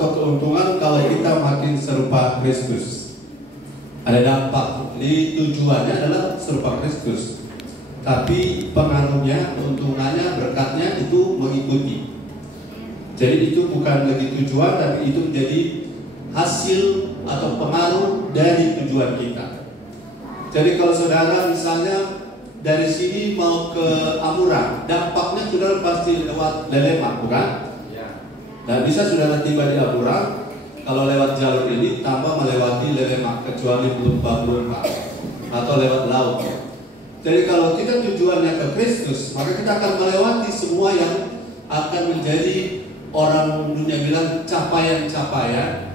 atau keuntungan kalau kita makin serupa Kristus. Ada dampak. Ini tujuannya adalah serupa Kristus. Tapi pengaruhnya, keuntungannya, berkatnya itu mengikuti. Jadi itu bukan lagi tujuan, tapi itu menjadi hasil atau pengaruh dari tujuan kita. Jadi kalau saudara misalnya dari sini mau ke Amura, dampaknya saudara pasti lewat Lelemak, bukan? Dan bisa saudara tiba di Amura, kalau lewat jalur ini tanpa melewati Lelemak, kecuali belum Babulka atau lewat laut. Jadi kalau kita tujuannya ke Kristus, maka kita akan melewati semua yang akan menjadi orang dunia bilang capaian-capaian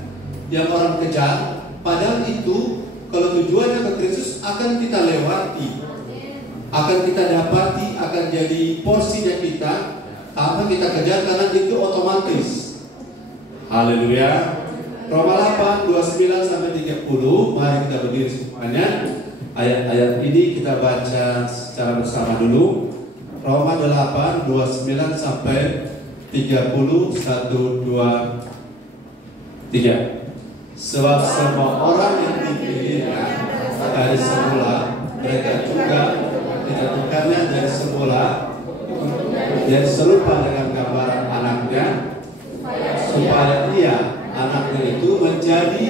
yang orang kejar. Padahal itu kalau tujuannya ke Kristus akan kita lewati, akan kita dapati, akan jadi porsinya kita, apa kita kejar, karena itu otomatis. Haleluya. Roma 8, 29-30. Mari kita berdiri semuanya. Ayat-ayat ini kita baca secara bersama dulu. Roma 8, 29-30. 1, 2, 3. Sebab semua orang yang dipilihnya dari semula, mereka juga ditentukannya dari semula jadi serupa dengan gambaran anaknya, supaya dia, anaknya itu menjadi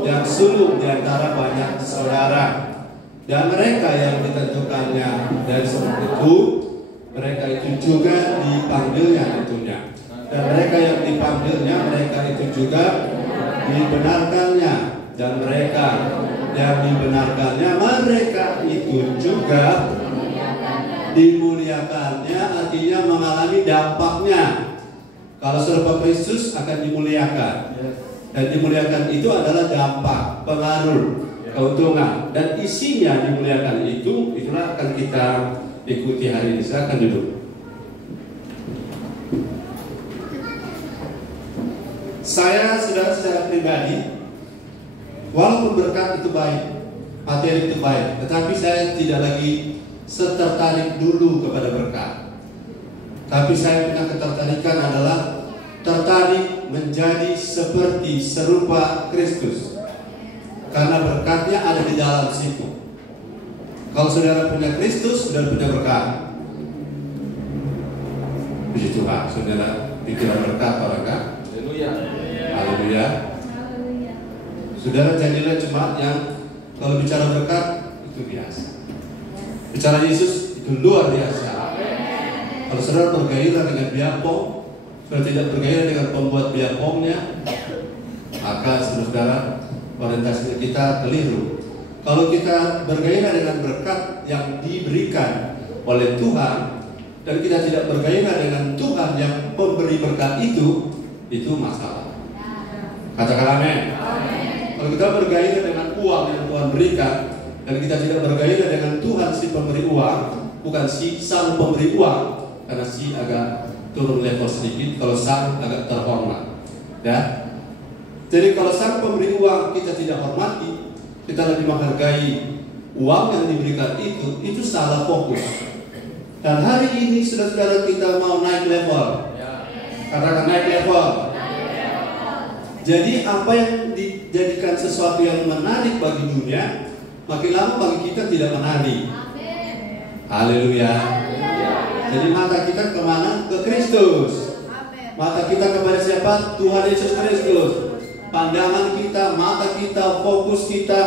yang sulung di antara banyak saudara. Dan mereka yang ditentukannya dari semula itu, mereka itu juga dipanggilnya tentunya. Dan mereka yang dipanggilnya, mereka itu juga dibenarkannya. Dan mereka yang dibenarkannya, mereka itu juga dimuliakannya, artinya mengalami dampaknya. Kalau serupa Kristus akan dimuliakan. Dan dimuliakan itu adalah dampak, pengaruh, keuntungan. Dan isinya dimuliakan itu, itulah akan kita ikuti hari ini. Silakan duduk. Saya secara pribadi, walaupun berkat itu baik, materi itu baik, tetapi saya tidak lagi tertarik dulu kepada berkat. Tapi saya punya ketertarikan adalah tertarik menjadi seperti serupa Kristus, karena berkatnya ada di dalam situ. Kalau saudara punya Kristus, saudara punya berkat. Puji Tuhan, saudara pikiran berkat orang kan? Haleluya. Haleluya. Saudara jadilah jemaat yang kalau bicara berkat itu biasa. Bicara Yesus itu luar biasa. Kalau saudara bergairah dengan biapong, saudara tidak bergairah dengan pembuat biapongnya, maka saudara orientasi kita keliru. Kalau kita bergairah dengan berkat yang diberikan oleh Tuhan, dan kita tidak bergairah dengan Tuhan yang memberi berkat itu masalah. Katakan amin. Kalau kita bergairah dengan uang yang Tuhan berikan, dan kita tidak bergairah dengan Tuhan si pemberi uang, bukan si sang pemberi uang, karena si agak turun level sedikit, kalau sang agak terhormat. Ya. Jadi kalau sang pemberi uang kita tidak hormati, kita lebih menghargai uang yang diberikan itu salah fokus. Dan hari ini saudara-saudara kita mau naik level. Katakan naik level. Jadi apa yang dijadikan sesuatu yang menarik bagi dunia, makin lama bagi kita tidak menarik. Haleluya. Jadi mata kita kemana? Ke Kristus. Mata kita kepada siapa? Tuhan Yesus Kristus. Pandangan kita, mata kita, fokus kita,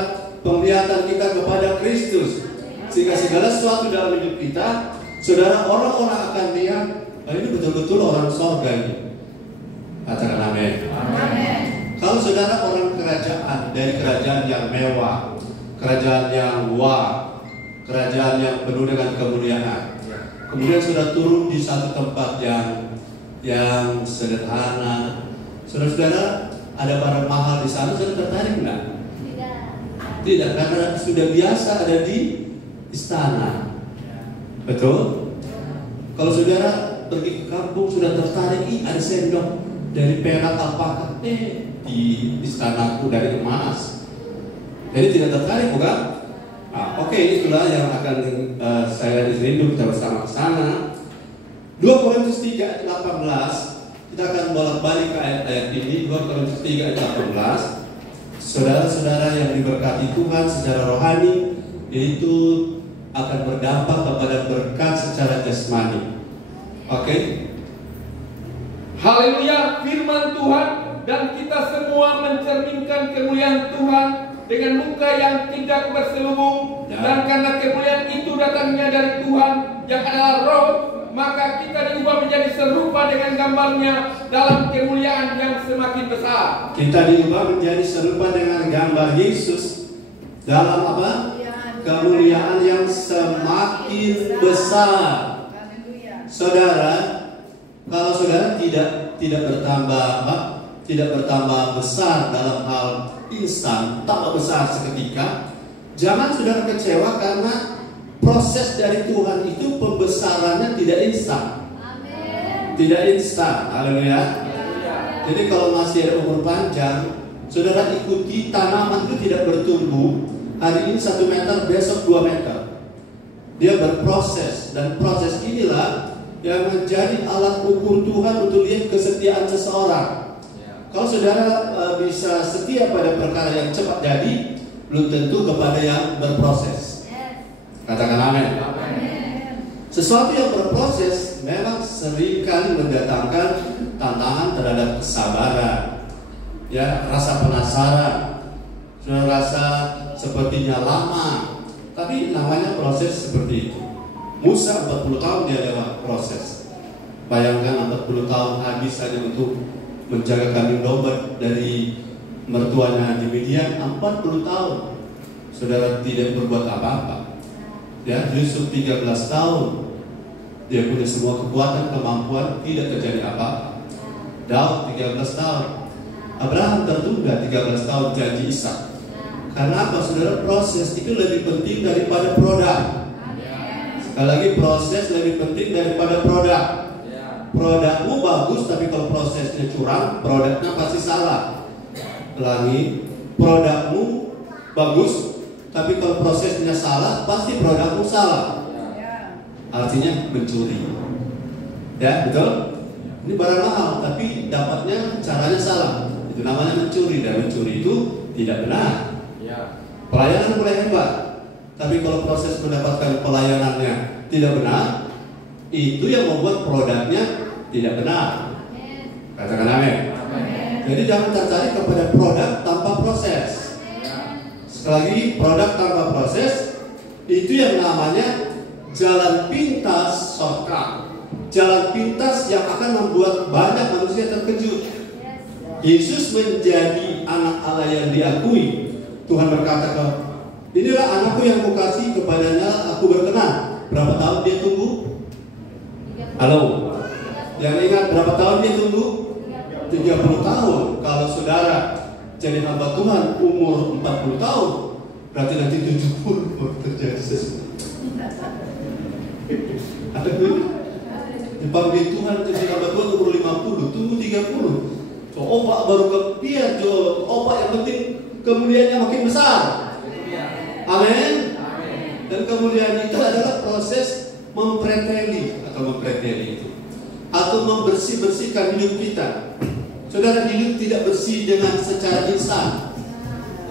penglihatan kita kepada Kristus. Sehingga segala sesuatu dalam hidup kita, saudara, orang-orang akan lihat, ini betul-betul orang surga ini. Katakan amin. Kalau saudara orang kerajaan, dari kerajaan yang mewah, kerajaan yang wah, kerajaan yang penuh dengan kemuliaan, kemudian sudah turun di satu tempat yang sederhana, saudara-saudara, ada barang mahal di sana, saudara tertarik enggak? Tidak, karena sudah biasa ada di istana. Betul? Kalau saudara pergi ke kampung sudah tertarik, ada sendok dari perak alpaka, di istanaku dari emas. Jadi tidak tertarik, bukan? Oke, itulah yang akan saya rindu kita bersama ke sana. 2 Korintus 3:18 kita kita akan bolak-balik ke ayat-ayat ini. 2 Korintus 3 ayat 18. Saudara-saudara yang diberkati Tuhan secara rohani, yaitu akan berdampak kepada berkat secara jasmani. Oke? Haleluya, firman Tuhan, dan kita semua mencerminkan kemuliaan Tuhan dengan muka yang tidak berselubung, dan karena kemuliaan itu datangnya dari Tuhan yang adalah Roh, maka kita diubah menjadi serupa dengan gambarnya dalam kemuliaan yang semakin besar. Kita diubah menjadi serupa dengan gambar Yesus dalam apa? Kemuliaan yang semakin besar. Saudara, kalau saudara tidak bertambah apa? Tidak bertambah besar dalam hal instan, tambah besar seketika, jangan saudara kecewa karena proses dari Tuhan itu pembesarannya tidak instan. Tidak instan. Haleluya. Jadi kalau masih ada umur panjang, saudara ikuti tanaman itu tidak bertumbuh. Hari ini 1 meter, besok 2 meter. Dia berproses, dan proses inilah yang menjadi alat ukur Tuhan untuk lihat kesetiaan seseorang. Kalau saudara bisa setia pada perkara yang cepat jadi, belum tentu kepada yang berproses. Katakan amin. Sesuatu yang berproses memang seringkali mendatangkan tantangan terhadap kesabaran, ya, rasa penasaran, saudara rasa sepertinya lama, tapi namanya proses seperti itu. Musa 40 tahun dia lewat proses. Bayangkan 40 tahun habis hanya untuk menjaga kambing domba dari mertuanya di Midian. 40 tahun saudara tidak berbuat apa-apa. Ya, Yusuf 13 tahun dia punya semua kekuatan, kemampuan, tidak terjadi apa-apa. Daud 13 tahun. Abraham tertunda 13 tahun janji Ishak. Karena apa saudara? Proses itu lebih penting daripada produk. Sekali lagi, proses lebih penting daripada produk. Produkmu bagus, tapi kalau prosesnya curang, produknya pasti salah. Ulangi, produkmu bagus, tapi kalau prosesnya salah, pasti produkmu salah. Artinya mencuri. Ya, betul? Ini barang mahal, tapi dapatnya caranya salah. Itu namanya mencuri, dan mencuri itu tidak benar. Pelayanan boleh hebat, tapi kalau proses mendapatkan pelayanannya tidak benar, itu yang membuat produknya tidak benar. Katakan amin. Jadi jangan tertarik kepada produk tanpa proses. Sekali lagi, produk tanpa proses itu yang namanya jalan pintas shortcut, jalan pintas yang akan membuat banyak manusia terkejut. Yesus menjadi anak Allah yang diakui. Tuhan berkata, inilah anakku yang kukasihi, kepadanya aku berkenan. Berapa tahun dia tunggu? Halo? Yang ingat berapa tahun dia tunggu? 30 tahun. Kalau saudara jadi hamba Tuhan umur 40 tahun, berarti nanti 70 baru terjadi sesuatu. Ada dipanggil Tuhan jadi hamba Tuhan umur 50, tunggu 30. So, opak baru kepian, opak yang penting kemuliaannya makin besar. Amin. Dan kemuliaan itu adalah proses mempreteli atau membersih-bersihkan hidup kita. Saudara, hidup tidak bersih dengan secara instan.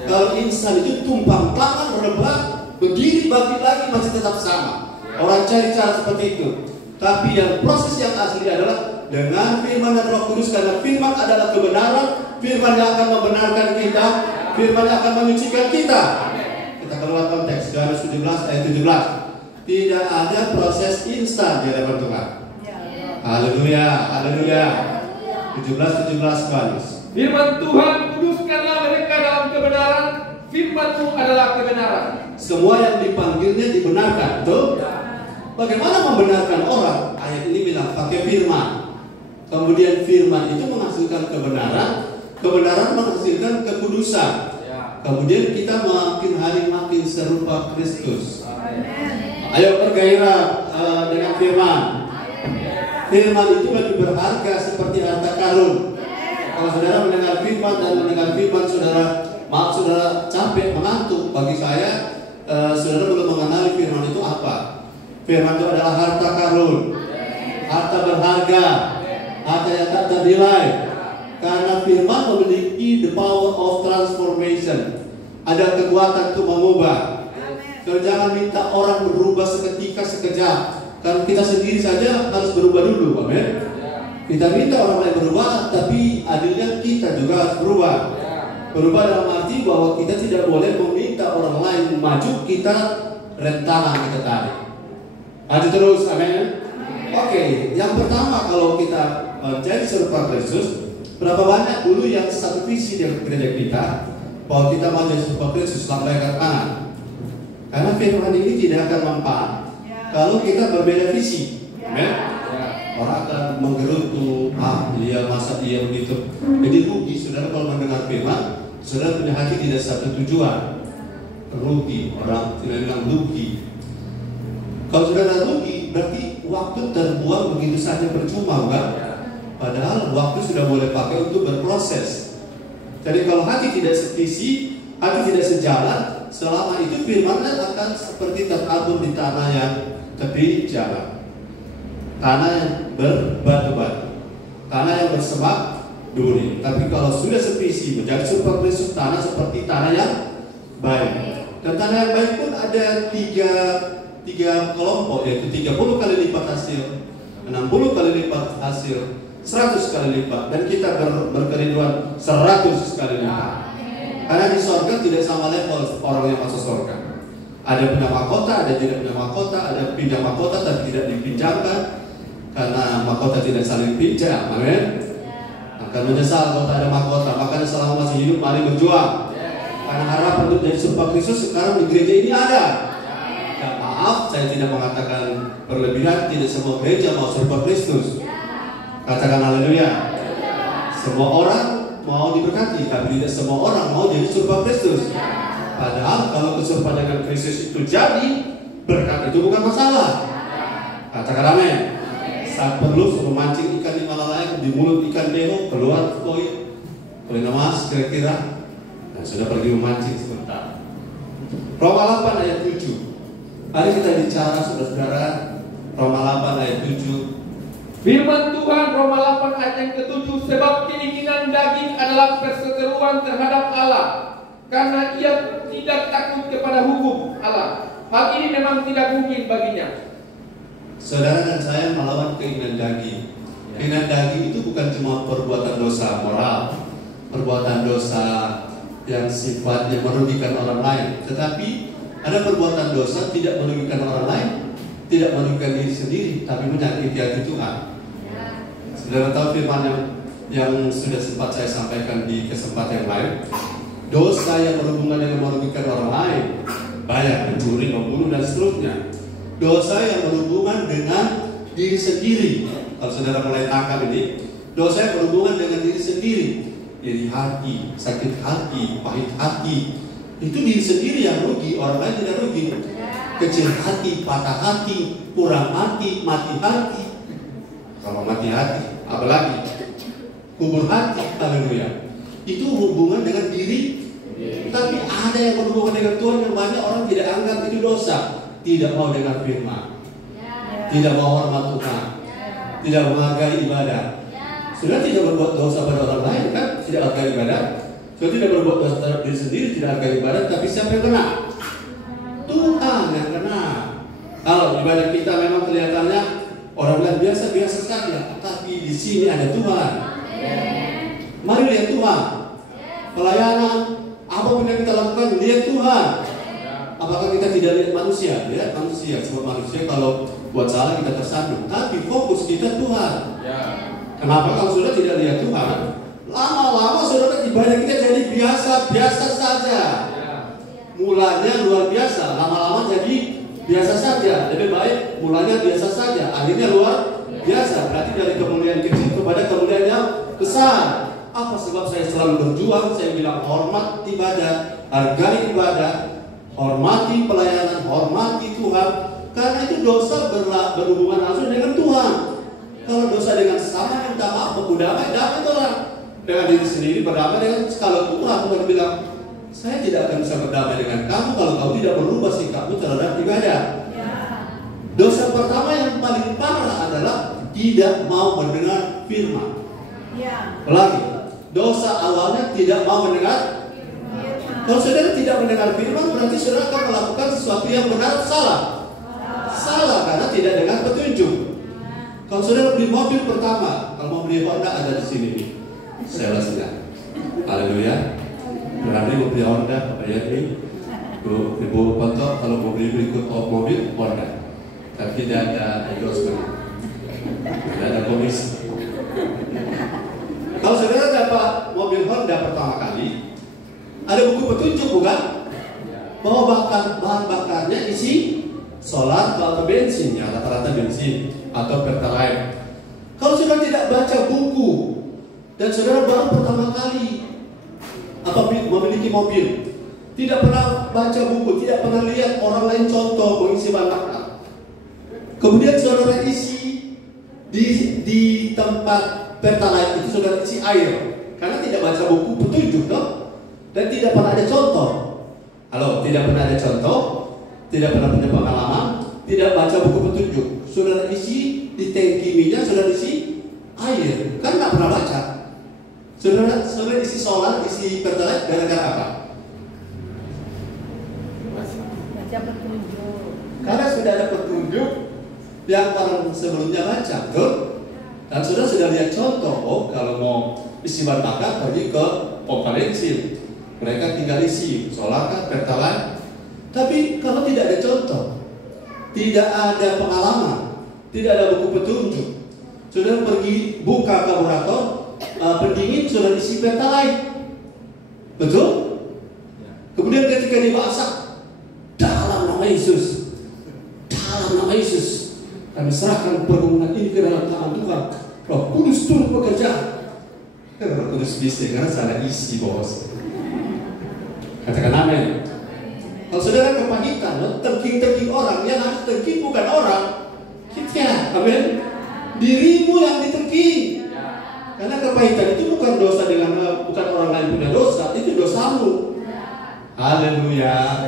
Kalau instan itu tumpang tangan, rebah, berdiri, bangkit lagi masih tetap sama. Orang cari cara seperti itu. Tapi yang proses yang asli adalah dengan firman dan Roh Kudus, karena firman adalah kebenaran, firman yang akan membenarkan kita, firman yang akan menyucikan kita. Kita keluar konteks Yohanes 17 ayat 17. Tidak ada proses instan di hadapan Tuhan. Haleluya, haleluya. 17 bagus. Firman Tuhan, kuduskanlah mereka dalam kebenaran, firman-Mu adalah kebenaran. Semua yang dipanggilnya dibenarkan, betul? Bagaimana membenarkan orang? Ayat ini bilang pakai firman. Kemudian firman itu menghasilkan kebenaran, kebenaran menghasilkan kekudusan. Kemudian kita makin hari makin serupa Kristus. Ayo bergairah dengan firman. Firman itu lebih berharga seperti harta karun. Kalau saudara mendengar firman dan mendengar firman, saudara capek, mengantuk. Bagi saya, saudara belum mengenali firman itu apa. Firman itu adalah harta karun, harta berharga, Harta yang tak ternilai. Karena firman memiliki the power of transformation. Ada kekuatan untuk mengubah. Kalau jangan minta orang berubah seketika sekejap. Karena kita sendiri saja harus berubah dulu, amin. Kita minta orang lain berubah, tapi adilnya kita juga harus berubah. Berubah dalam arti bahwa kita tidak boleh meminta orang lain maju, kita rentangan, kita tarik. Ada terus, amin. Oke, yang pertama kalau kita jadi serupa Kristus, berapa banyak dulu yang satu visi dengan gereja kita, bahwa kita mau jadi serupa Kristus lambaikan tangan. Karena firman ini tidak akan manfaat kalau kita berbeda visi, amin. Orang akan menggerutu, dia masa dia begitu. Jadi rugi, saudara kalau mendengar firman, saudara punya hati tidak satu tujuan. Rugi, orang tidak bilang rugi. Kalau saudara rugi, berarti waktu terbuang begitu saja percuma, bukan? Padahal waktu sudah boleh pakai untuk berproses. Jadi kalau hati tidak sevisi, hati tidak sejalan, selama itu firman akan seperti tertabur di tanah yang tepi jalan. Tanah yang berbatu-batu, tanah yang bersemak duri. Tapi kalau sudah sevisi menjadi serupa Kristus, tanah seperti tanah yang baik. Dan tanah yang baik pun ada tiga kelompok, yaitu 30 kali lipat hasil, 60 kali lipat hasil, 100 kali lipat. Dan kita berkerinduan 100 kali lipat. Karena di sorga tidak sama level orang yang masuk sorga. Ada punya mahkota, ada tidak punya mahkota, ada pinjam mahkota tapi tidak dipinjamkan. Karena mahkota tidak saling pinjam, amin. Akan menyesal kalau tak ada mahkota. Makanya selama masih hidup mari berjuang. Karena harapan untuk jadi serupa Kristus sekarang di gereja ini ada. Dan maaf, saya tidak mengatakan berlebihan. Tidak semua gereja mau serupa Kristus. Katakan haleluya. Semua orang mau diberkati, tapi tidak semua orang mau jadi serupa Kristus. Padahal kalau keserupaan dengan Kristus itu jadi, berkat itu bukan masalah. Katakan amin. Saat perlu suruh mancing ikan di Malalayak, di mulut ikan beo, keluar koi, mas kira-kira, nah, sudah pergi memancing sebentar. Roma 8 ayat 7. Mari kita bicara saudara-saudara, Roma 8 ayat 7. Firman Tuhan Roma 8 ayat yang ke-7, sebab keinginan daging adalah perseteruan terhadap Allah, karena ia tidak takut kepada hukum Allah. Hal ini memang tidak mungkin baginya. Saudara dan saya melawan keinginan daging. Keinginan daging itu bukan cuma perbuatan dosa moral, perbuatan dosa yang sifatnya merugikan orang lain, tetapi ada perbuatan dosa tidak merugikan orang lain, tidak merugikan diri sendiri, tapi menyakiti hati Tuhan. Saudara tahu firman yang sudah sempat saya sampaikan di kesempatan yang lain, dosa yang berhubungan dengan merugikan orang lain, banyak, mencuri, membunuh dan seterusnya. Dosa yang berhubungan dengan diri sendiri, kalau saudara mulai tangkap ini, dosa yang berhubungan dengan diri sendiri, iri hati, sakit hati, pahit hati, itu diri sendiri yang rugi, orang lain tidak rugi. Kecil hati, patah hati, kurang hati, mati hati. Kalau mati hati, apalagi kubur hati, haleluya. Itu hubungan dengan diri. Tapi ada yang berhubungan dengan Tuhan yang banyak orang tidak anggap itu dosa. Tidak mau dengar firman, tidak mau hormat Tuhan, tidak menghargai ibadah. Sudah tidak berbuat dosa pada orang lain, kan? Tidak hargai ibadah. Sudah tidak berbuat dosa terhadap diri sendiri, tidak hargai ibadah. Tapi siapa yang kena? Tuhan yang kena. Kalau ibadah kita memang kelihatannya orang lain biasa-biasa saja, tapi di sini ada Tuhan. Mari lihat Tuhan. Pelayanan, apapun yang kita lakukan, lihat Tuhan. Apakah kita tidak lihat manusia? Lihat manusia, sebab manusia kalau buat salah kita tersandung. Tapi fokus kita Tuhan. Kenapa kalau sudah tidak lihat Tuhan? Lama-lama saudara ibadah kita jadi biasa-biasa saja. Mulanya luar biasa, lama-lama jadi biasa saja. Lebih baik mulanya biasa saja, akhirnya luar biasa. Berarti dari kemuliaan kecil kepada kemuliaan yang besar. Apa sebab saya selalu berjuang? Saya bilang hormat ibadah, hargai ibadah, hormati pelayanan, hormati Tuhan. Karena itu dosa berhubungan langsung dengan Tuhan. Kalau dosa dengan sesama, minta maaf, berdamai, damai orang. Dengan diri sendiri berdamai dengan kalau Tuhan bilang, saya tidak akan bisa berdamai dengan kamu kalau kamu tidak berubah sikapmu terhadap ibadah. Dosa pertama yang paling parah adalah tidak mau mendengar firman. Apalagi dosa awalnya tidak mau mendengar. Kalau saudara tidak mendengar firman, berarti saudara akan melakukan sesuatu yang benar atau salah? Salah karena tidak dengar petunjuk. Kalau saudara beli mobil pertama, kalau mau beli Honda ada di sini nih, salesnya. Haleluya. Berani mau beli Honda, bayar nih. Ibu foto kalau mau beli berikut mobil Honda, tapi tidak ada endorsement, tidak ada komisi. Kalau saudara dapat mobil Honda pertama kali, ada buku petunjuk bukan? Bahwa bahan bakarnya isi solar atau bensin, ya rata-rata bensin atau pertalite. Kalau saudara tidak baca buku dan saudara baru pertama kali memiliki mobil, tidak pernah baca buku, tidak pernah lihat orang lain contoh mengisi bahan bakar, kemudian saudara isi di tempat pertalite itu saudara isi air, karena tidak baca buku petunjuk toh, dan tidak pernah ada contoh. Halo, tidak pernah ada contoh, tidak pernah punya pengalaman, tidak baca buku petunjuk, saudara isi di tangki minyak, saudara isi air, kan nggak pernah baca. Saudara isi solar, isi pertalite gara-gara apa? Baca petunjuk. Karena sudah ada petunjuk yang orang sebelumnya baca, betul? Dan sudah lihat contoh, oh kalau mau isi bahan bakar pergi ke pompa bensin, mereka tinggal isi solar kan, pertalite. Tapi kalau tidak ada contoh, tidak ada pengalaman, tidak ada buku petunjuk, sudah pergi buka karburator, pendingin sudah isi pertalite, betul? Kemudian ketika dimasak, dalam nama Yesus, kami serahkan pergumulan ini ke dalam tangan Tuhan. Roh Kudus turut bekerja. Roh Kudus bisa karena saya isi bos. Katakan amin. Kalau saudara kepahitan, terking orang, yang harus terking bukan orang, kita, amin. Dirimu yang diterking. Karena kepahitan itu bukan dosa bukan orang lain punya dosa, itu dosamu. Haleluya.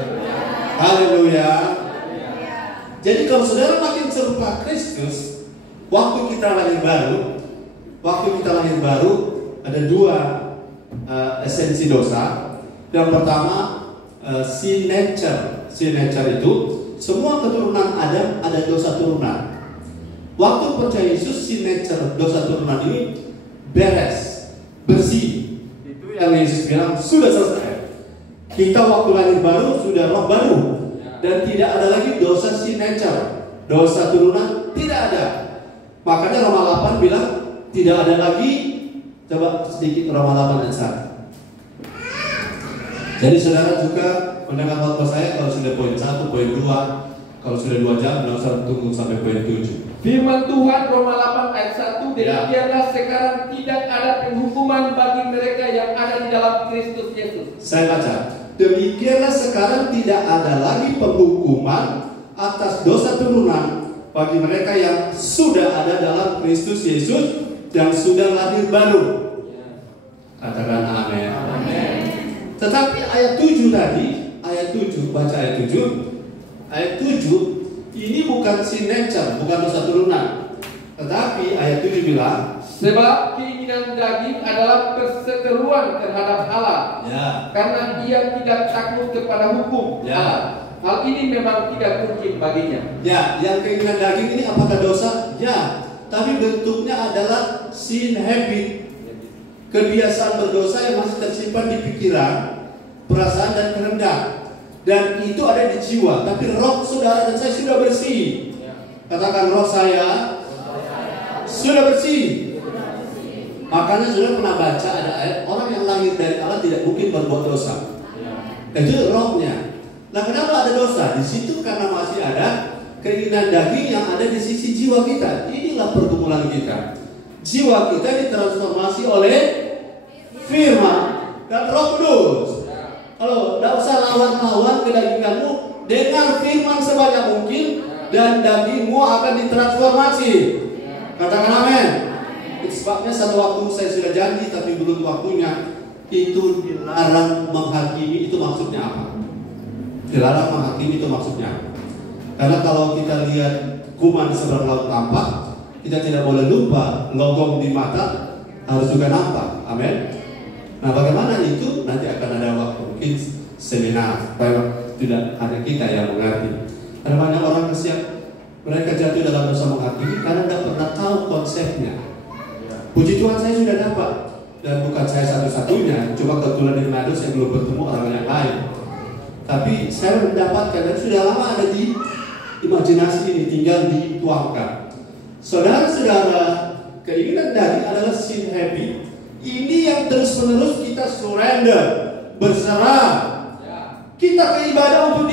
Haleluya. Jadi kalau saudara makin serupa Kristus, waktu kita lahir baru ada dua esensi dosa. Yang pertama sin nature. Sin nature itu semua keturunan Adam ada dosa turunan. Waktu percaya Yesus, sin nature dosa turunan ini beres, bersih. Itu yang Yesus bilang sudah selesai. Kita waktu lahir baru sudah roh baru. Dan tidak ada lagi dosa sin nature, dosa turunan tidak ada. Makanya Roma 8 bilang tidak ada lagi. Coba sedikit Roma 8 ayat 1. Jadi saudara juga mendengar khotbah saya kalau sudah poin 1, poin 2, kalau sudah 2 jam, tidak usah tunggu sampai poin 7. Firman Tuhan Roma 8 ayat 1, demikianlah sekarang tidak ada penghukuman bagi mereka yang ada di dalam Kristus Yesus. Saya baca. Demikianlah sekarang tidak ada lagi penghukuman atas dosa turunan bagi mereka yang sudah ada dalam Kristus Yesus, yang sudah lahir baru. Katakan amin. Tetapi ayat 7 tadi, ayat 7, baca ayat 7. Ayat 7 ini bukan sin nature, bukan dosa turunan. Tetapi ayat 7 bilang, sebab keinginan daging adalah perseteruan terhadap Allah, karena ia tidak takut kepada hukum Allah. Hal ini memang tidak mungkin baginya. Ya, yang keinginan daging ini apakah dosa? Ya, tapi bentuknya adalah sin habit, kebiasaan berdosa yang masih tersimpan di pikiran, perasaan dan kehendak. Dan itu ada di jiwa. Tapi roh saudara dan saya sudah bersih. Katakan roh saya sudah bersih. Makanya sudah pernah baca ada ayat orang yang lahir dari Allah tidak mungkin berbuat dosa. Itu rohnya. Nah, kenapa ada dosa? Di situ karena masih ada keinginan daging yang ada di sisi jiwa kita. Inilah pergumulan kita. Jiwa kita ditransformasi oleh firman dan Roh Kudus. Halo, tidak usah lawan-lawan kedaginganmu. Dengar firman sebanyak mungkin dan dagingmu akan ditransformasi. Katakan amin. Sebabnya satu waktu saya sudah janji tapi belum waktunya. Itu dilarang menghakimi, itu maksudnya apa? Dilarang menghakimi itu maksudnya. Karena kalau kita lihat kuman di seberang laut tampak, kita tidak boleh lupa logam di mata harus juga nampak. Amin. Nah, bagaimana itu nanti akan ada waktu mungkin seminar supaya tidak hanya kita yang mengerti. Karena banyak orang kesiap mereka jatuh dalam dosa menghakimi karena tidak pernah tahu konsepnya. Puji Tuhan saya sudah dapat, dan bukan saya satu-satunya, cuma kebetulan di Manado saya belum bertemu orang yang lain. Tapi saya mendapatkan dan sudah lama ada di imajinasi ini, tinggal dituangkan. Saudara-saudara, keinginan dari adalah sin happy. Ini yang terus-menerus kita surrender, berserah. Kita ke ibadah untuk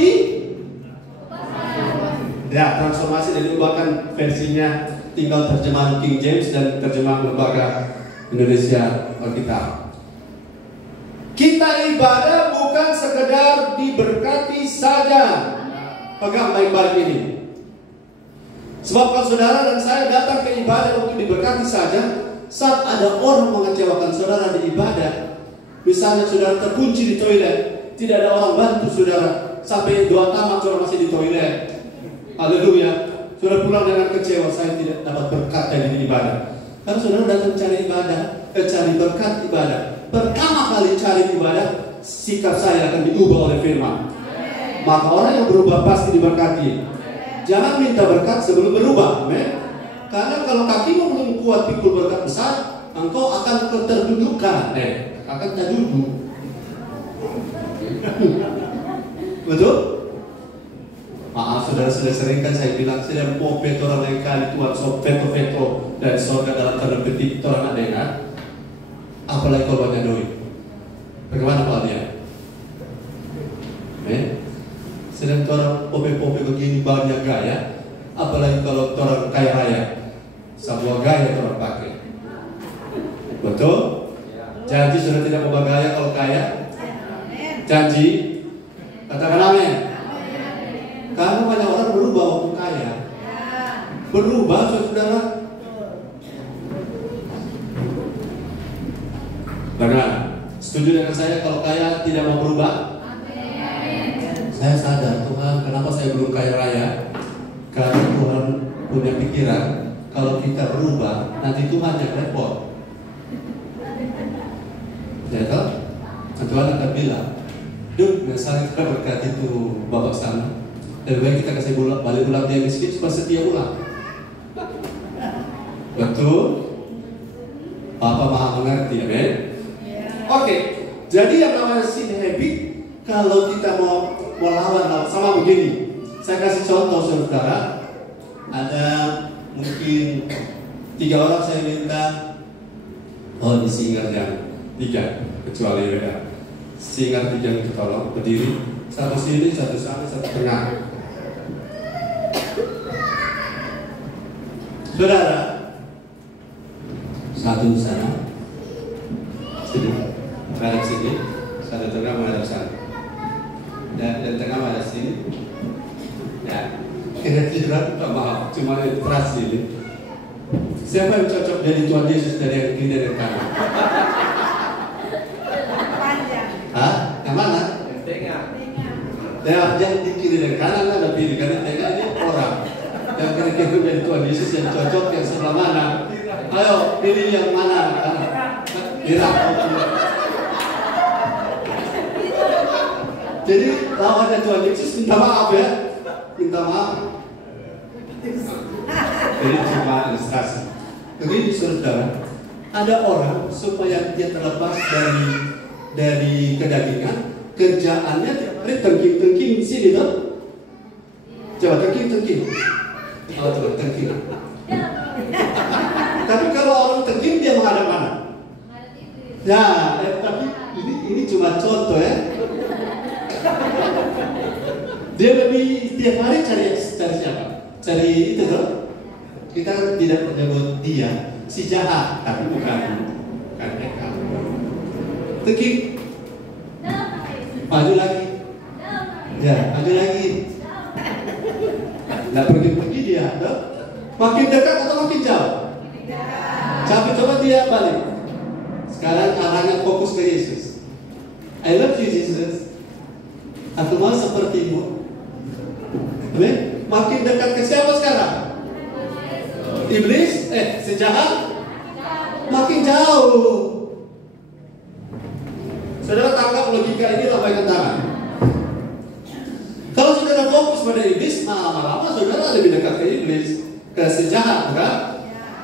transformasi dan diubahkan versinya, tinggal terjemahan King James dan terjemahan Lembaga Indonesia Alkitab. Kita ibadah bukan sekedar diberkati saja. Pegang baik-baik ini. Sebab kalau saudara dan saya datang ke ibadah untuk diberkati saja, saat ada orang mengecewakan saudara di ibadah, misalnya saudara terkunci di toilet, tidak ada orang bantu saudara, sampai doa tamat saudara masih di toilet. Haleluya. Saudara pulang dengan kecewa, saya tidak dapat berkat dari ibadah. Karena saudara datang cari ibadah, cari berkat ibadah. Pertama kali cari ibadah, sikap saya akan diubah oleh firman. Maka orang yang berubah pasti diberkati. Jangan minta berkat sebelum berubah. Amen. Karena kalau kakimu belum kuat pikul berkat besar, engkau akan keterdudukan. Akan terduduk. Betul? Maaf, saudara sudah sering kan saya bilang, saya popet orang lain kali Tuhan so veto dari surga dalam tanda petik orang ada dengar. Apalagi kalau banyak doi. Bagaimana Pak dia? Sedang orang popet begini banyak gaya. Apalagi kalau orang kaya raya, sebuah gaya orang pakai. Betul? Janji sudah tidak mau bergaya kalau kaya. Janji. Katakan amin. Karena banyak orang berubah waktu kaya. Berubah saudara. Benar. Setuju dengan saya kalau kaya tidak mau berubah? Saya sadar Tuhan, kenapa saya belum kaya raya? Karena Tuhan punya pikiran kalau kita berubah nanti Tuhan yang repot. Ya toh? Tuhan akan bilang, "Duh, misalnya kita berkati itu bapak sana. Lebih baik kita kasih balik ulang dia miskin supaya setia ulang." Betul? Bapak maha mengerti, amin. Oke, jadi yang namanya sin habit, kalau kita mau lawan sama begini. Saya kasih contoh saudara. Ada mungkin 3 orang saya minta, oh di singar yang 3 kecuali beda. Singar 3 yang tolong berdiri, satu sini, satu sana, satu tengah. Saudara, satu sana, sini, menghadap sini, satu tengah menghadap sana, dan tengah menghadap sini. Ya, kira-kira maaf, cuma ilustrasi ini. Siapa yang cocok jadi Tuhan Yesus dari yang kiri dan yang kanan? Hah? Yang mana? Yang tengah. Ya, jangan di kiri dan kanan ada pilih, karena tengah ini orang. Yang kira-kira jadi Tuhan Yesus yang cocok yang sebelah mana? Ayo pilih yang mana? Kira. Jadi lawannya Tuhan Yesus minta maaf ya, minta maaf. Jadi cuma ilustrasi. Begini saudara, ada orang supaya dia terlepas dari kedagingan, kerjaannya tengking sini tuh. Coba tengking. Oh, coba tengking. Tapi kalau orang tengking dia menghadap mana? Ya, tapi ini cuma contoh ya. Dia lebih tiap hari cari siapa? Cari itu tuh. Kita tidak menyebut dia si jahat, tapi bukan Eka. Tengking. Maju lagi. Ya, maju lagi. Nggak pergi dia, tuh. Makin dekat atau makin jauh? Tapi coba dia balik. Sekarang arahnya fokus ke Yesus. I love you Jesus. Aku mau sepertimu. Amin. Makin dekat ke siapa sekarang? iblis, si jahat makin jauh. Saudara tangkap logika ini, lambaikan tangan. Kalau saudara fokus pada iblis, lama-lama saudara lebih dekat ke iblis, ke si jahat, kan?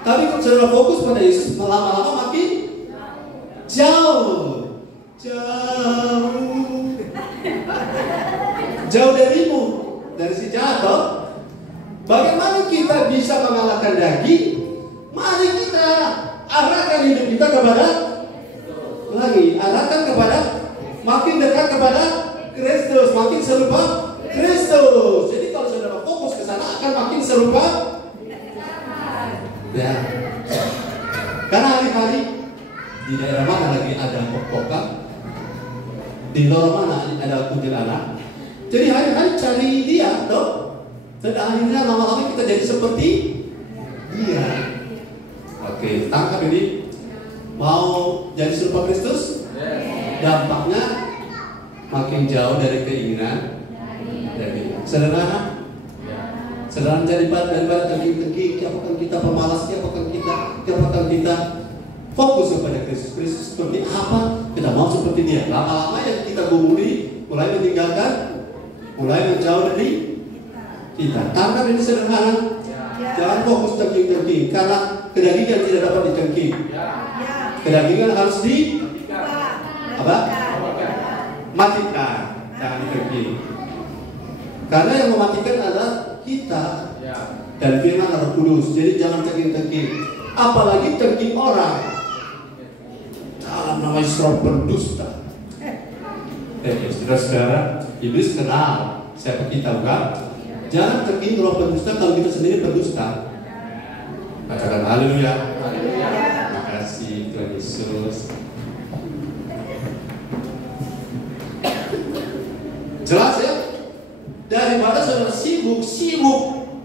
Tapi kalau saudara fokus pada Yesus, lama-lama makin jauh. Jauh darimu, dari si jahat. Bagaimana kita bisa mengalahkan daging? Mari kita arahkan hidup kita kepada arahkan kepada makin dekat kepada Kristus, makin serupa Kristus. Jadi kalau saudara fokus ke sana akan makin serupa. Ya. Karena hari-hari di daerah mana lagi ada pokok-pokok, di luar mana ada kuntilanak. Jadi hari-hari cari dia, toh. Dan akhirnya lama-lama kita jadi seperti dia. Oke, tangkap ini. Mau jadi serupa Kristus? Dampaknya makin jauh dari keinginan. Sederhana. Sederhana daripada tengking-tengking. Apakah kita pemalas? Apakah kita fokus kepada Kristus? Kristus seperti apa? Kita mau seperti dia. Lama-lama yang kita gumuli mulai meninggalkan, mulai menjauh dari kita. Tangkap ini sederhana. Jangan fokus tengking-tengking, karena kedagingan tidak dapat ditengking. Kedagingan harus matikan, jangan ditengking. Karena yang mematikan adalah kita dan firman Roh Kudus. Jadi jangan tengking-tengking, apalagi tengking orang. Dalam nama Yesus berdusta. Saudara-saudara, iblis kenal siapa kita, bukan? Jangan tengking roh berdusta kalau kita sendiri berdusta. Katakan haleluya. Terima kasih Tuhan Yesus. Jelas ya? Daripada saudara sibuk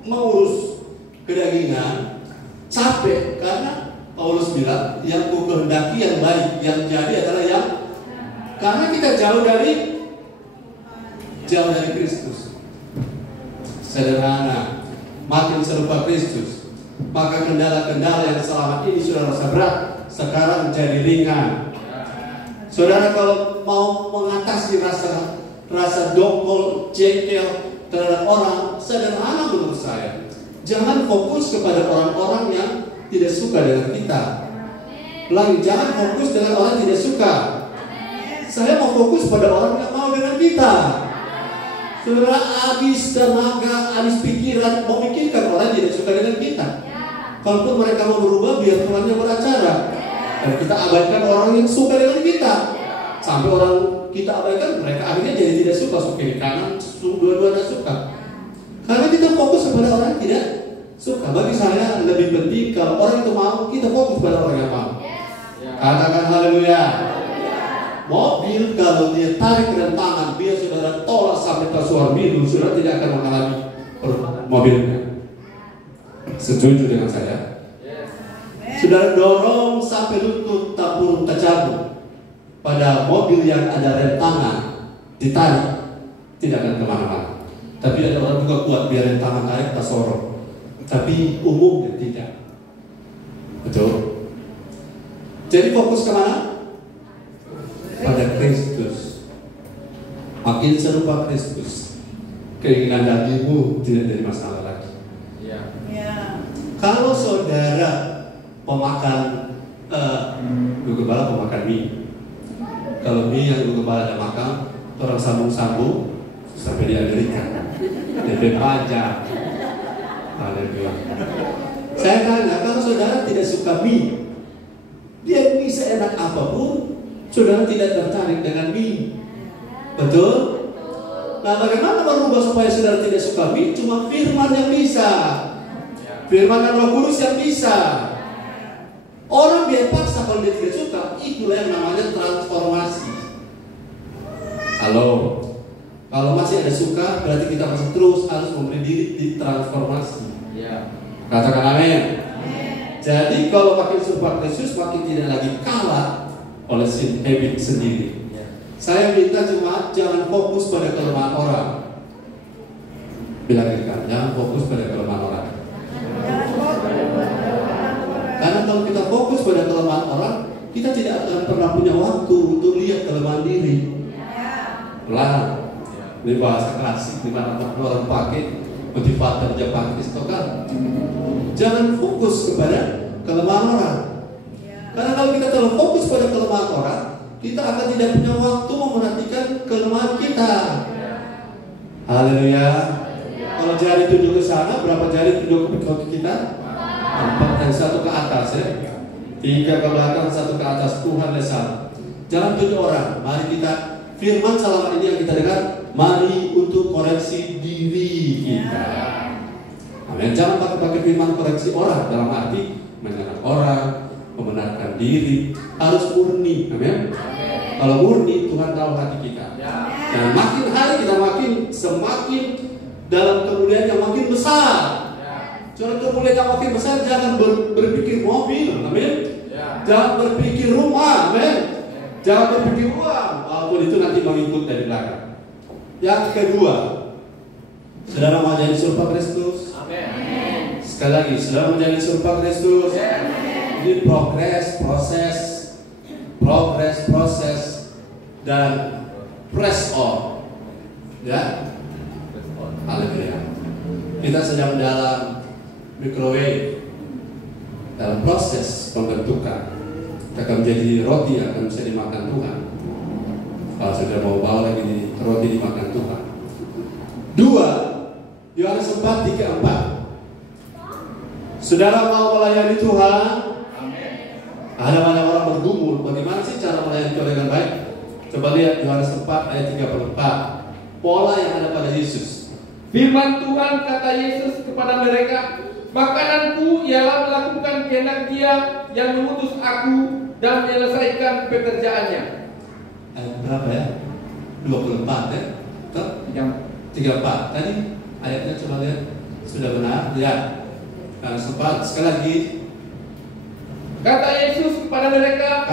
mengurus kedagingan, capek, karena Paulus bilang yang ku kehendaki yang baik, yang jadi adalah yang, karena kita jauh dari Kristus. Sederhana, makin serupa Kristus, maka kendala-kendala yang selama ini sudah rasa berat sekarang menjadi ringan. Saudara kalau mau mengatasi rasa dongkol, jengkel terhadap orang, sederhana menurut saya. Jangan fokus kepada orang-orang yang tidak suka dengan kita. Jangan fokus dengan orang yang tidak suka. Saya mau fokus pada orang yang mau dengan kita. Saudara habis tenaga, habis pikiran memikirkan orang yang tidak suka dengan kita. Kalaupun mereka mau berubah, biar Tuhannya beracara. Dan kita abaikan orang yang suka dengan kita. Sampai orang kita abaikan, mereka akhirnya jadi tidak suka kiri kanan, dua-duanya suka. Karena kita fokus kepada orang yang tidak suka. Bagi saya lebih penting kalau orang itu mau, kita fokus pada orang yang mau. Katakan haleluya. Mobil kalau dia tarik rem tangan, biar saudara tolak sampai ke suara biru, saudara tidak akan mengalami mobilnya. Setuju dengan saya? Saudara dorong sampai lutut tak burung terjatuh pada mobil yang ada rem tangan, ditarik, tidak akan kemana-mana. Tapi ada orang juga kuat biar rem tangan tarik tak sorong. Tapi umumnya tidak. Betul? Jadi fokus kemana? Pada Kristus. Makin serupa Kristus, keinginan dagingmu tidak jadi masalah lagi. Kalau saudara pemakan gugembala pemakan mie, kalau mie yang gugembala ada makan, orang sambung-sambung sampai di Amerika, DP pajak. Haleluya. Saya tanya, kalau saudara tidak suka mie, dia bisa enak apapun, saudara tidak tertarik dengan mie. Betul? Nah, bagaimana merubah supaya saudara tidak suka mie? Cuma firman yang bisa. Firman dan Roh Kudus yang bisa. Orang biar paksa kalau dia tidak suka, itulah yang namanya transformasi. Halo. Kalau masih ada suka, berarti kita masih terus harus memberi diri ditransformasi. Katakan amin. Jadi kalau makin serupa Kristus, makin tidak lagi kalah oleh sin habit sendiri. Saya minta cuma jangan fokus pada kelemahan orang. Bilangkan, jangan fokus pada kelemahan orang. Karena kalau kita fokus pada kelemahan orang, kita tidak akan pernah punya waktu untuk lihat kelemahan diri. Pelan. Ini bahasa klasik di mana orang pakai motivator Japanese itu kan. Jangan fokus kepada kelemahan orang. Karena kalau kita terlalu fokus pada kelemahan orang, kita akan tidak punya waktu memperhatikan kelemahan kita. Haleluya. Kalau jari tunjuk ke sana, berapa jari tunjuk ke kita? 4 dan 1 ke atas ya. 3 ke belakang, 1 ke atas. Tuhan lesal. Jangan tunjuk orang. Mari kita firman selama ini yang kita dengar, mari untuk koreksi diri kita. Amin. Jangan pakai firman koreksi orang dalam arti menyerang orang, membenarkan diri, harus murni. Amin. Kalau murni, Tuhan tahu hati kita. Dan makin hari kita semakin dalam kemuliaan yang makin besar. Jangan kemuliaan yang makin besar, jangan berpikir mobil. Amin. Jangan berpikir rumah. Amin. Jangan berpikir uang, walaupun itu nanti mengikut dari belakang. Yang kedua, saudara mau jadi serupa Kristus. Amin. Sekali lagi, saudara mau jadi serupa Kristus. Ini proses dan press on. Ya. Haleluya. Kita sedang dalam microwave, dalam proses pembentukan. Kita akan menjadi roti yang akan bisa dimakan Tuhan. Kalau sudah mau bawa lagi roti dimakan Tuhan. 2 Yohanes 4:3-4. Saudara mau melayani Tuhan? Amin. Ada banyak orang bergumul. Bagaimana sih cara melayani Tuhan dengan baik? Coba lihat Yohanes 4 ayat 34. Pola yang ada pada Yesus. Firman Tuhan kata Yesus kepada mereka, makananku ialah melakukan kehendak Dia yang mengutus aku dan menyelesaikan pekerjaannya. Ayat berapa ya? 24 ya? Yang 34. Tadi ayatnya coba lihat. Sudah benar? Ya. Karena sempat sekali lagi. Kata Yesus kepada mereka,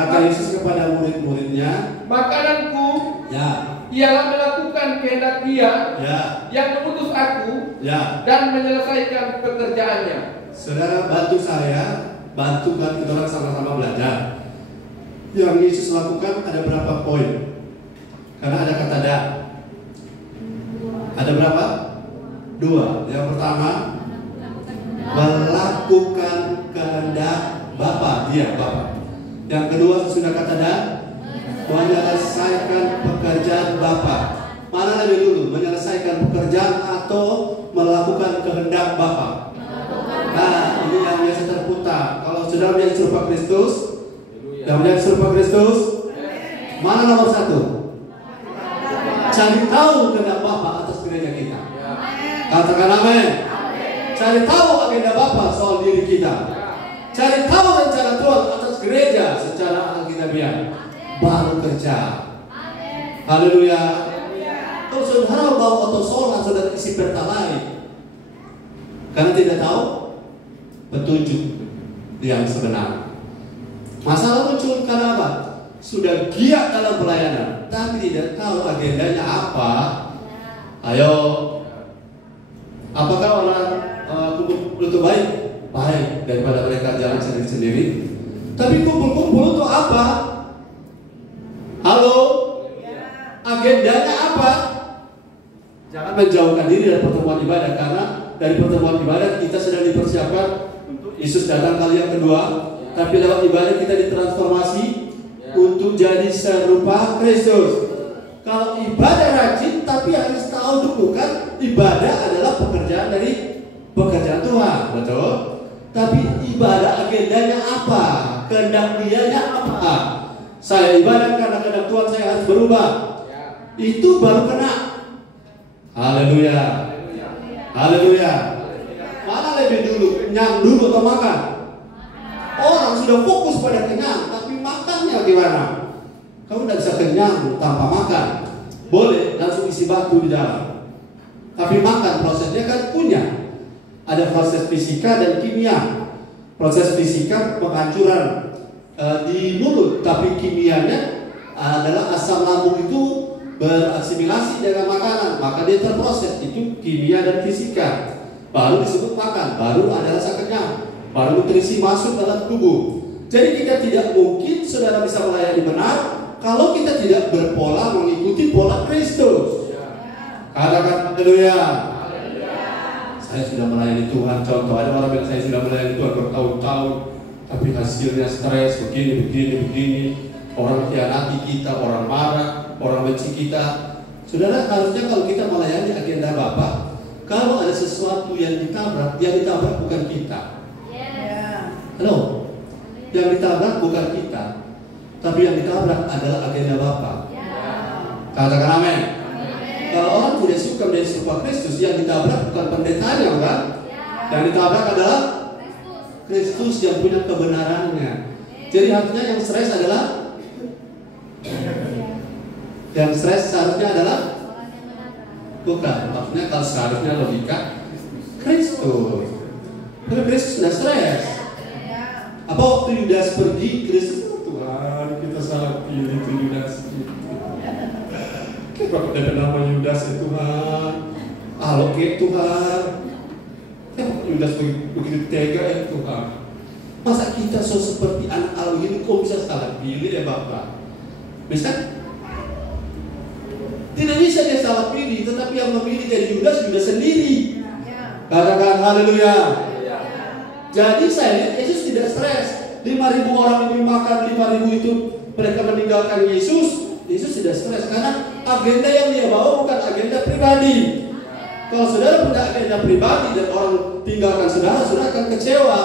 murid-muridnya, makananku ya, ialah melakukan kehendak Dia ya, yang mengutus aku ya. dan menyelesaikan pekerjaannya. Saudara bantu saya, bantukan kita orang sama-sama belajar. Yang Yesus lakukan ada berapa poin? Karena ada kata dan. Ada berapa? 2. Yang pertama, melakukan kehendak Bapa, Dia Bapa. Yang kedua, sesudah kata dan, menyelesaikan pekerjaan Bapa. Mana lebih dulu, menyelesaikan pekerjaan atau melakukan kehendak Bapa? Nah, ini yang biasa terputar. Kalau saudara menjadi serupa Kristus, yang menjadi serupa Kristus, mana nomor 1? Cari tahu kehendak Bapa atas gereja kita. Katakan amin. Cari tahu agenda Bapa soal diri kita. Cari tahu rencana Tuhan atas gereja secara alkitabiah. Baru kerja. Haleluya. Kalau saudara bawa autosola, saudara isi pertalite karena tidak tahu petunjuk yang sebenar. Masalah muncul karena apa? Sudah giat dalam pelayanan, tapi tidak tahu agendanya apa. Ayo, apakah orang kumpul itu baik? Baik daripada mereka jalan sendiri-sendiri. Tapi kumpul-kumpul untuk apa? Halo? Agendanya apa? Jangan menjauhkan diri dari pertemuan ibadah, karena dari pertemuan ibadah kita sedang dipersiapkan untuk Yesus datang kali yang kedua. Tapi lewat ibadah kita ditransformasi untuk jadi serupa Kristus. Kalau ibadah rajin, tapi harus tahu dulu kan ibadah adalah pekerjaan dari pekerjaan Tuhan, betul? Tapi ibadah agendanya apa? Kehendak Dianya apa? Saya ibadah karena kehendak Tuhan saya harus berubah. Itu baru kena. Haleluya. Haleluya. Mana lebih dulu, kenyang dulu atau makan? Orang sudah fokus pada kenyang, tapi makannya gimana? Kamu tidak bisa kenyang tanpa makan. Boleh langsung isi batu di dalam, tapi makan prosesnya kan punya. Ada proses fisika dan kimia. Proses fisika penghancuran di mulut, tapi kimianya adalah asam lambung itu berasimilasi dengan makanan, maka dia terproses. Itu kimia dan fisika. Baru disebut makan, baru ada rasa kenyang. baru nutrisi masuk dalam tubuh. Jadi kita tidak mungkin saudara bisa melayani benar kalau kita tidak berpola mengikuti pola Kristus. Katakan haleluya. Saya sudah melayani Tuhan, contoh ada orang bilang saya sudah melayani Tuhan bertahun-tahun, tapi hasilnya stres, begini. Orang khianati kita, orang marah, orang benci kita. Saudara, harusnya kalau kita melayani agenda Bapa, kalau ada sesuatu yang ditabrak bukan kita. Halo? Yang ditabrak bukan kita, tapi yang ditabrak adalah agenda Bapa. Katakan amin. Kalau orang tidak suka menjadi serupa Kristus, yang ditabrak bukan pendetanya, bukan? Yang ditabrak adalah Kristus yang punya kebenarannya. Jadi harusnya yang stres adalah seharusnya adalah bukan. Maksudnya kalau seharusnya logika Kristus. Tapi Kristus sudah stres. Apa waktu Yudas pergi, Kristus, Tuhan kita salah pilih itu Yudas. Kita dapat nama Yudas ya Tuhan. Oke Tuhan. Yudas begitu tega ya Tuhan. Masa kita seperti anak Allah ini kok bisa salah pilih ya Bapak? Bisa? Tidak bisa dia salah pilih, tetapi yang memilih dari Yudas sendiri. Katakan haleluya. Jadi saya lihat Yesus tidak stres. 5.000 orang yang makan, 5.000 itu mereka meninggalkan Yesus. Yesus tidak stres karena agenda yang dia bawa bukan agenda pribadi. Kalau saudara punya agenda pribadi dan orang tinggalkan saudara akan kecewa.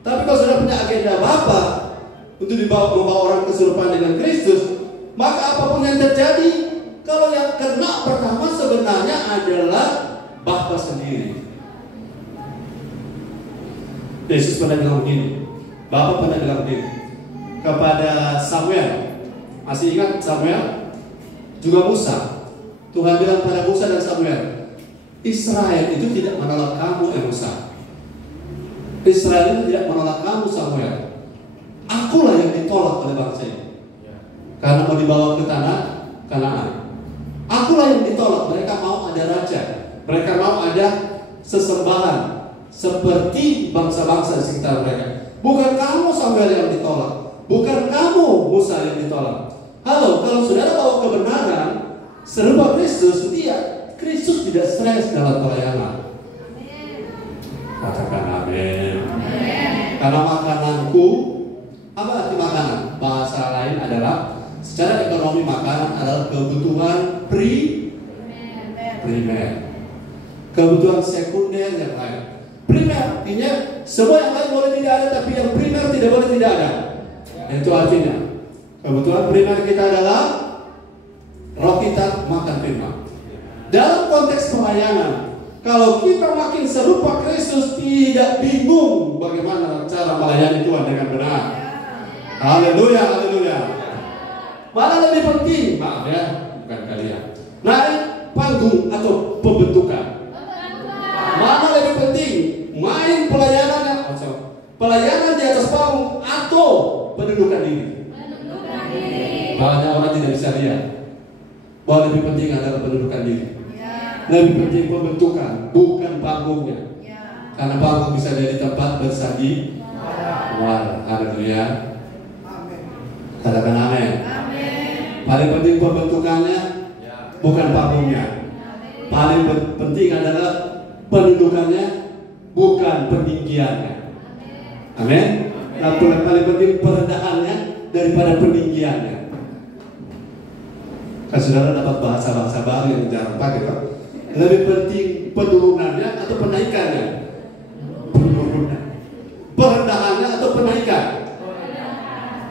Tapi kalau saudara punya agenda Bapa untuk membawa orang keserupaan dengan Kristus, maka apapun yang terjadi, kalau yang kena pertama sebenarnya adalah Bapa sendiri. Yesus pernah bilang begini, Bapa pernah bilang begini kepada Samuel. Masih ingat Samuel? Juga Musa. Tuhan bilang pada Musa dan Samuel, Israel itu tidak menolak kamu, Musa. Israel itu tidak menolak kamu, Samuel. Akulah yang ditolak oleh bangsa ini karena mau dibawa ke tanah Kanaan. Akulah yang ditolak. Mereka mau ada raja, mereka mau ada sesembahan seperti bangsa-bangsa di sekitar mereka. Bukan kamu Samuel yang ditolak, bukan kamu Musa yang ditolak. Halo, kalau saudara bawa kebenaran serupa Kristus, Kristus tidak stres dalam pelayanan. Katakan amin. Karena makananku, apa arti makanan? Bahasa lain adalah secara ekonomi makanan adalah kebutuhan primer. Kebutuhan sekunder yang lain. Primer artinya semua yang lain boleh tidak ada, tapi yang primer tidak boleh tidak ada. Itu artinya kebutuhan primer kita adalah roh kita makan firman. Dalam konteks pelayanan, kalau kita makin serupa Kristus, tidak bingung bagaimana cara melayani Tuhan dengan benar. Haleluya, haleluya. Mana lebih penting, maaf ya, bukan kalian, naik panggung atau pembentukan? Mana lebih penting, main pelayanan di atas panggung atau pendudukan diri? Banyak orang tidak bisa lihat bahwa lebih penting adalah pendudukan diri. Lebih penting pembentukan, bukan panggungnya. Karena panggung bisa jadi tempat bersagi. Haleluya. Katakan amin. Paling penting pembentukannya, bukan panggungnya. Paling penting adalah pendudukannya, bukan peninggiannya. Amin. Nah, paling penting perendahannya daripada peninggiannya. Kan saudara dapat bahasa-bahasa baru yang jarang pakai, Pak. Lebih penting penurunannya atau penaikannya? Penurunan. Perendahannya atau penaikan?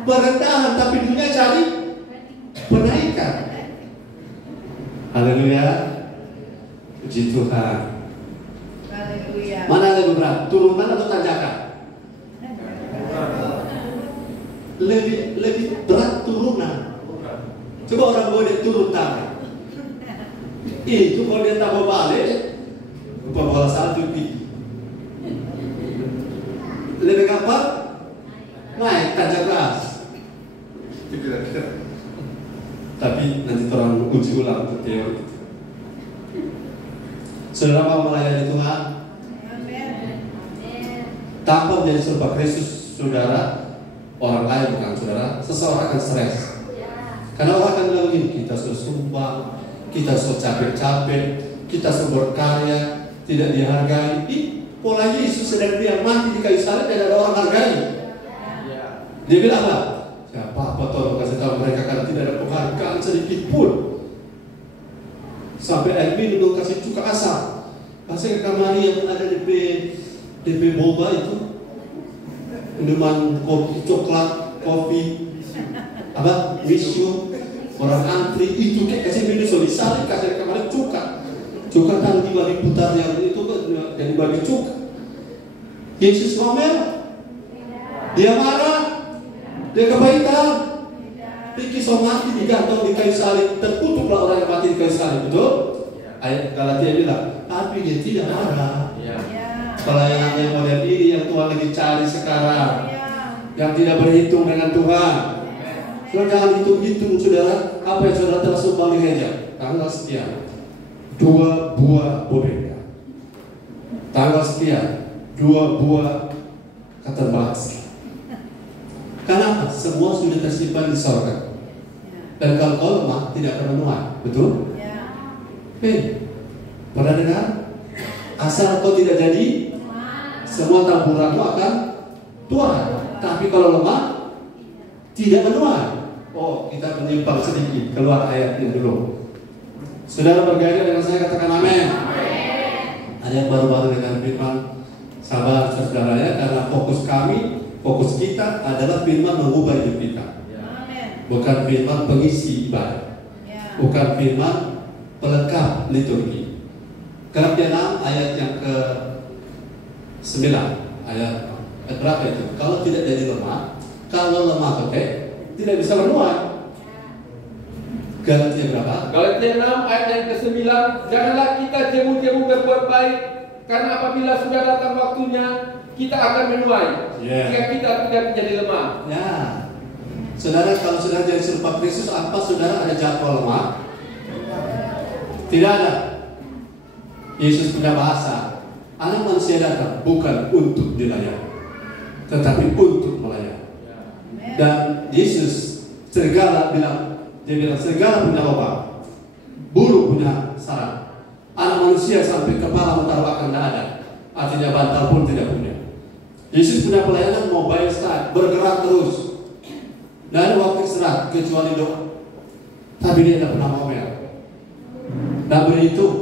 Perendahan, tapi dunia cari penaikan. Haleluya. Puji Tuhan. Haleluya. Mana lebih berat? Turunan atau tanjakan? Lebih berat turunan. Coba orang boleh turun tangan. Itu kalau dia tambah balik, lupa bola satu tinggi. Lebih gampang naik tanjak gas. Tapi nanti orang uji ulang untuk teori. Saudara mau melayani Tuhan? Tanpa menjadi serupa Kristus, saudara, orang lain bukan saudara, seseorang akan stres. Karena orang akan bilang begini, kita sudah sumpah, kita sudah capek-capek, kita sudah berkarya, tidak dihargai. Pola Yesus sedang dia mati di kayu salib dan ada orang hargai. Dia bilang apa? Siapa tolong kasih tahu mereka karena tidak ada penghargaan sedikit pun. Sampai air minum kasih cuka asam. Kasih ke kamari yang ada DP boba itu, minuman kopi coklat, kopi, wisu, orang antri itu kayak kasih minum solisali, kasih ke kamari cuka tadi dibagi putar yang itu jadi bagi cuka. Yesus ngomel, dia marah, dia kebaikan. Riki mati digantung di kayu salib, terkutuklah orang yang mati di kayu salib, betul? Ayat Galatia bilang, tapi dia tidak marah. Pelayanan yang modern ini yang Tuhan lagi cari sekarang, yang tidak berhitung dengan Tuhan. Saudara jangan hitung-hitung, saudara. Apa yang saudara telah sumbang di gereja? Tanggal sekian, 2 buah bobek. Tanggal sekian, 2 buah kata balas. Karena semua sudah tersimpan di sorga. Dan kalau kau lemah tidak akan menuai, betul? Pernah dengar? Asal kau tidak jadi, semua tabunganmu akan tuai. Tapi kalau lemah, tidak menuai. Oh, kita menyimpang sedikit keluar ayat yang dulu. Saudara bergaya dengan saya, katakan amin. Ada yang baru-baru dengan firman. Sabar saudara ya, karena fokus kita adalah firman mengubah hidup kita. Bukan firman pengisi ibadah. Bukan firman pelengkap liturgi. Galatia 6 ayat yang ke-9, ayat berapa itu? Kalau tidak jadi lemah, kalau lemah tidak bisa menuai. Galatia berapa? Galatia 6 ayat yang ke-9, janganlah kita jemu-jemu berbuat baik, karena apabila sudah datang waktunya, kita akan menuai. Jika kita tidak menjadi lemah. Saudara, kalau saudara jadi serupa Kristus, apa saudara ada jadwal lemah? Tidak ada. Yesus punya bahasa, anak manusia datang bukan untuk dilayani, tetapi untuk melayani. Dan Yesus serigala bilang, dia bilang serigala punya lubang, burung punya sarang, anak manusia sampai kepala menaruh akan tidak ada, artinya bantal pun tidak punya. Yesus punya pelayanan mobile start, bergerak terus, tidak ada waktu istirahat kecuali doa. Tapi dia tidak pernah ngomel. Dan berhitung,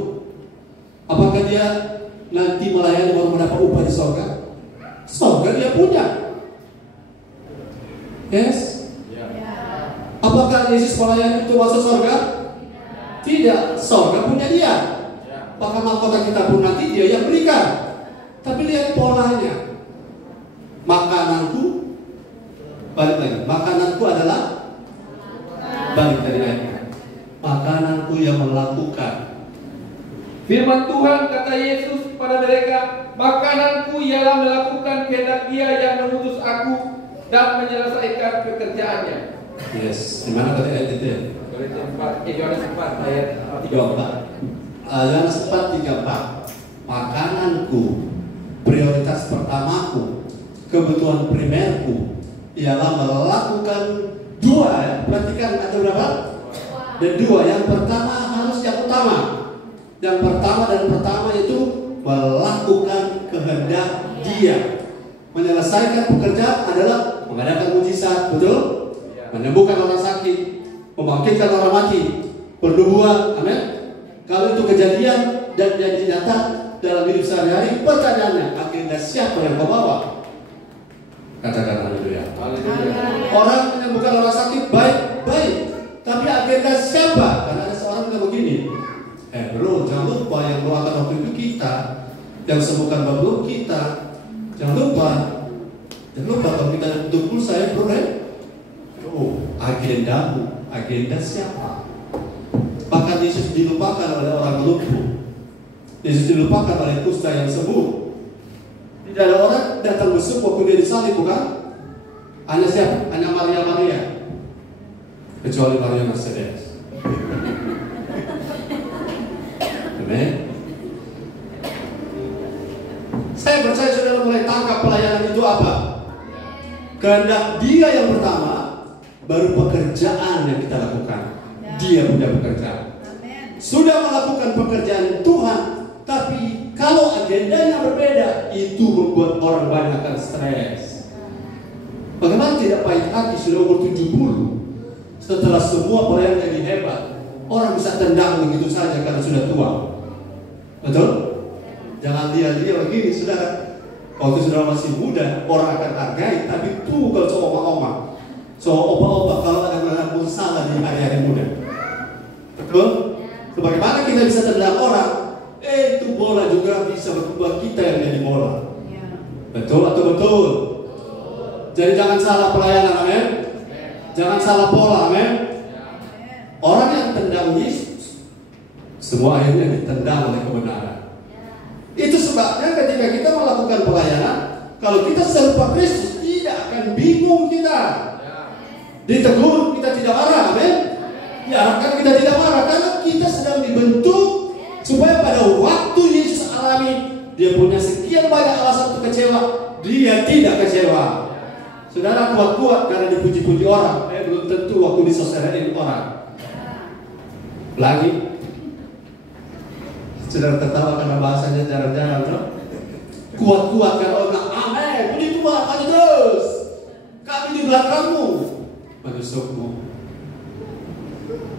apakah dia nanti melayani baru mendapat upah di sorga? Sorga dia punya. Yes? Apakah Yesus melayani itu masuk sorga? Tidak, sorga punya dia. Bahkan mahkota kita pun nanti dia yang berikan. Tapi lihat polanya. Makananku, balik lagi. Makananku adalah, balik dari ayatnya. Makananku yang melakukan. Firman Tuhan kata Yesus kepada mereka, makananku ialah melakukan kehendak Dia yang mengutus aku dan menyelesaikan pekerjaannya. Yes, di mana tadi ayat itu ya? Yohanes 4 ayat 34. Yohanes 4:34. Makananku, prioritas pertamaku, kebutuhan primerku ialah melakukan 2. Perhatikan ada berapa? Dan 2. Yang pertama harus yang utama. Yang pertama itu melakukan kehendak Dia. Menyelesaikan pekerjaan adalah mengadakan mujizat, betul? Menyembuhkan orang sakit, membangkitkan orang mati, bernubuat, amin. Kalau itu kejadian dan jadi nyata dalam hidup sehari-hari, pertanyaannya, agenda siapa yang kau bawa? Katakan haleluya. Orang menyembuhkan orang sakit baik, tapi agenda siapa? Karena ada seorang yang begini, bro, jangan lupa yang doakan waktu itu kita, yang sembuhkan baru kita, jangan lupa kalau kita betul saya bro, agendamu, agenda siapa? Bahkan Yesus dilupakan oleh orang lumpuh, Yesus dilupakan oleh kusta yang sembuh. Tidak ada orang datang besuk waktu dia disalib, bukan? Hanya siapa? Hanya Maria, kecuali Maria Mercedes. Amen. Saya percaya saudara mulai tangkap pelayanan Kehendak Dia yang pertama, baru pekerjaan yang kita lakukan. Dia punya pekerjaan. Sudah melakukan pekerjaan Tuhan, tapi kalau agendanya berbeda, itu membuat orang banyak akan stres. Bagaimana tidak pahit hati sudah umur 70, setelah semua pelayan jadi hebat, orang bisa tendang begitu saja karena sudah tua. Betul? Jangan dia begini, saudara. Waktu saudara masih muda, orang akan hargai. Tapi tuh kalau seoma-oma, seoba-oba kalau ada melakukan salah di hari-hari muda. Betul? Sebagaimana kita bisa tendang orang, itu bola juga bisa berubah kita yang jadi bola. Betul atau betul? Jadi jangan salah pelayanan, amin. Jangan salah pola, amin. Orang yang tendang Yesus, semua akhirnya ditendang oleh kebenaran. Itu sebabnya ketika kita melakukan pelayanan, kalau kita serupa Kristus, tidak akan bingung kita. Ditegur kita tidak marah, amin. Diharapkan kita tidak marah karena kita sedang dibentuk supaya pada waktu Yesus alami, dia punya sekian banyak alasan untuk kecewa, dia tidak kecewa. Saudara kuat-kuat karena dipuji-puji orang, belum tentu waktu disosialisasi orang. Lagi, saudara tertawa karena bahasanya jarang-jarang, no? Kuat-kuat karena orang, amin, puji Tuhan, maju terus. Kami di belakangmu, menusukmu.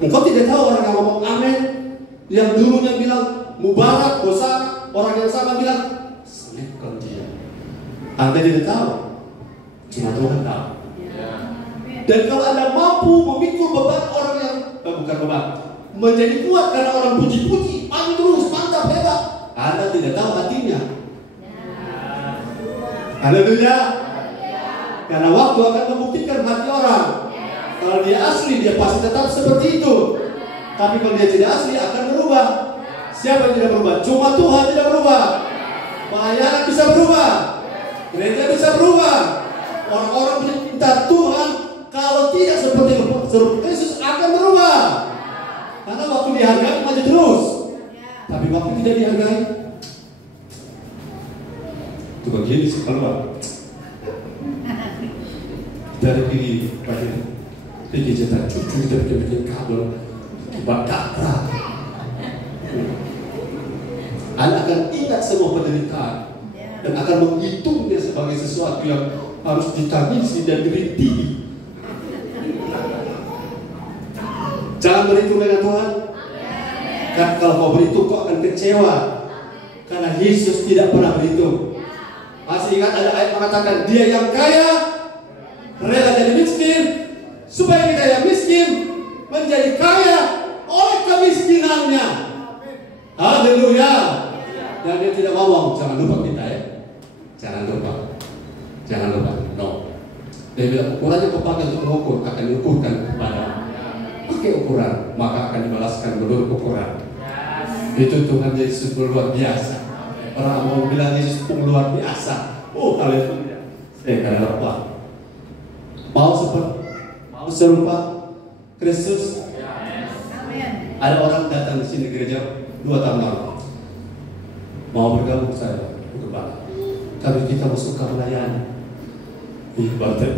Engkau tidak tahu orang yang ngomong amin, yang dulunya bilang mubarak, Hosana, orang yang sama bilang selipkan dia. Anda tidak tahu, cuma Tuhan tahu. Dan kalau Anda mampu memikul beban orang yang bukan beban, menjadi kuat karena orang puji-puji, maju terus, mantap, hebat, Anda tidak tahu hatinya. Haleluya. Karena waktu akan membuktikan hati orang. Kalau dia asli, dia pasti tetap seperti itu. Tapi kalau dia tidak asli, akan berubah. Siapa yang tidak berubah? Cuma Tuhan tidak berubah. Pelayanan bisa berubah. Gereja bisa berubah. Orang-orang bisa minta Tuhan. Kalau tidak seperti Yesus akan berubah. Karena waktu dihargai maju terus. Tapi waktu tidak dihargai, itu bagian isi keluar. Dari pergi cetak cucu kita bikin kabel kibat kapra. Anda akan ingat semua penderitaan dan akan menghitungnya sebagai sesuatu yang harus ditangisi dan dirintih. Jangan berhitung dengan Tuhan. Karena kalau kau berhitung kau akan kecewa. Karena Yesus tidak pernah berhitung. Masih ingat ada ayat mengatakan dia yang kaya rela jadi miskin supaya kita yang miskin menjadi kaya oleh kemiskinannya. Haleluya. Dan dia tidak ngomong, jangan lupa kita ya. Jangan lupa. No. Dia bilang ukurannya kau pakai untuk mengukur, akan diukurkan kepada pakai ukuran, maka akan dibalaskan menurut ukuran. Itu Tuhan Yesus luar biasa. Orang mau bilang Yesus pun luar biasa. Oh haleluya. Karena apa? Mau serupa Kristus. Ada orang datang di sini gereja 2 tahun lalu. Mau bergabung saya bergembala. Tapi kita suka melayani.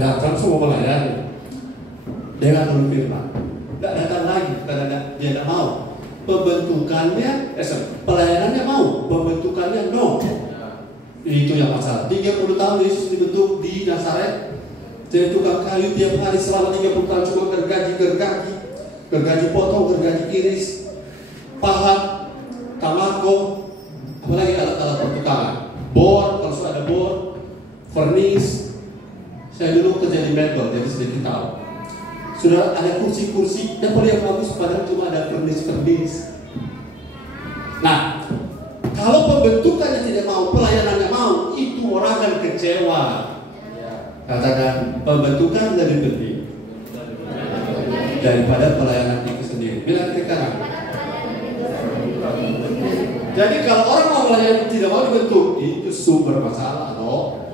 Datang semua melayani. Dia nggak tahu firman. Tidak datang lagi karena dia tidak mau. Pembentukannya, pelayanannya mau, pembentukannya no. Itu yang masalah. 30 tahun Yesus dibentuk di Nazaret. Jadi tukang kayu tiap hari selama 30 tahun cuma gergaji potong, gergaji iris, pahat, tamako, apalagi alat-alat pertukangan, bor, kalau sudah ada bor, furnace. Saya dulu kerja di Medgol, jadi sedikit tahu. Sudah ada kursi-kursi, dan paling yang bagus padahal cuma ada furnace. Nah, kalau pembentukannya tidak mau, pelayanannya mau, itu orang akan kecewa. Katakan pembentukan lebih penting daripada pelayanan itu sendiri. Bilang ke kanan. Jadi kalau orang mau melayani tidak mau dibentuk, itu sumber masalah, loh.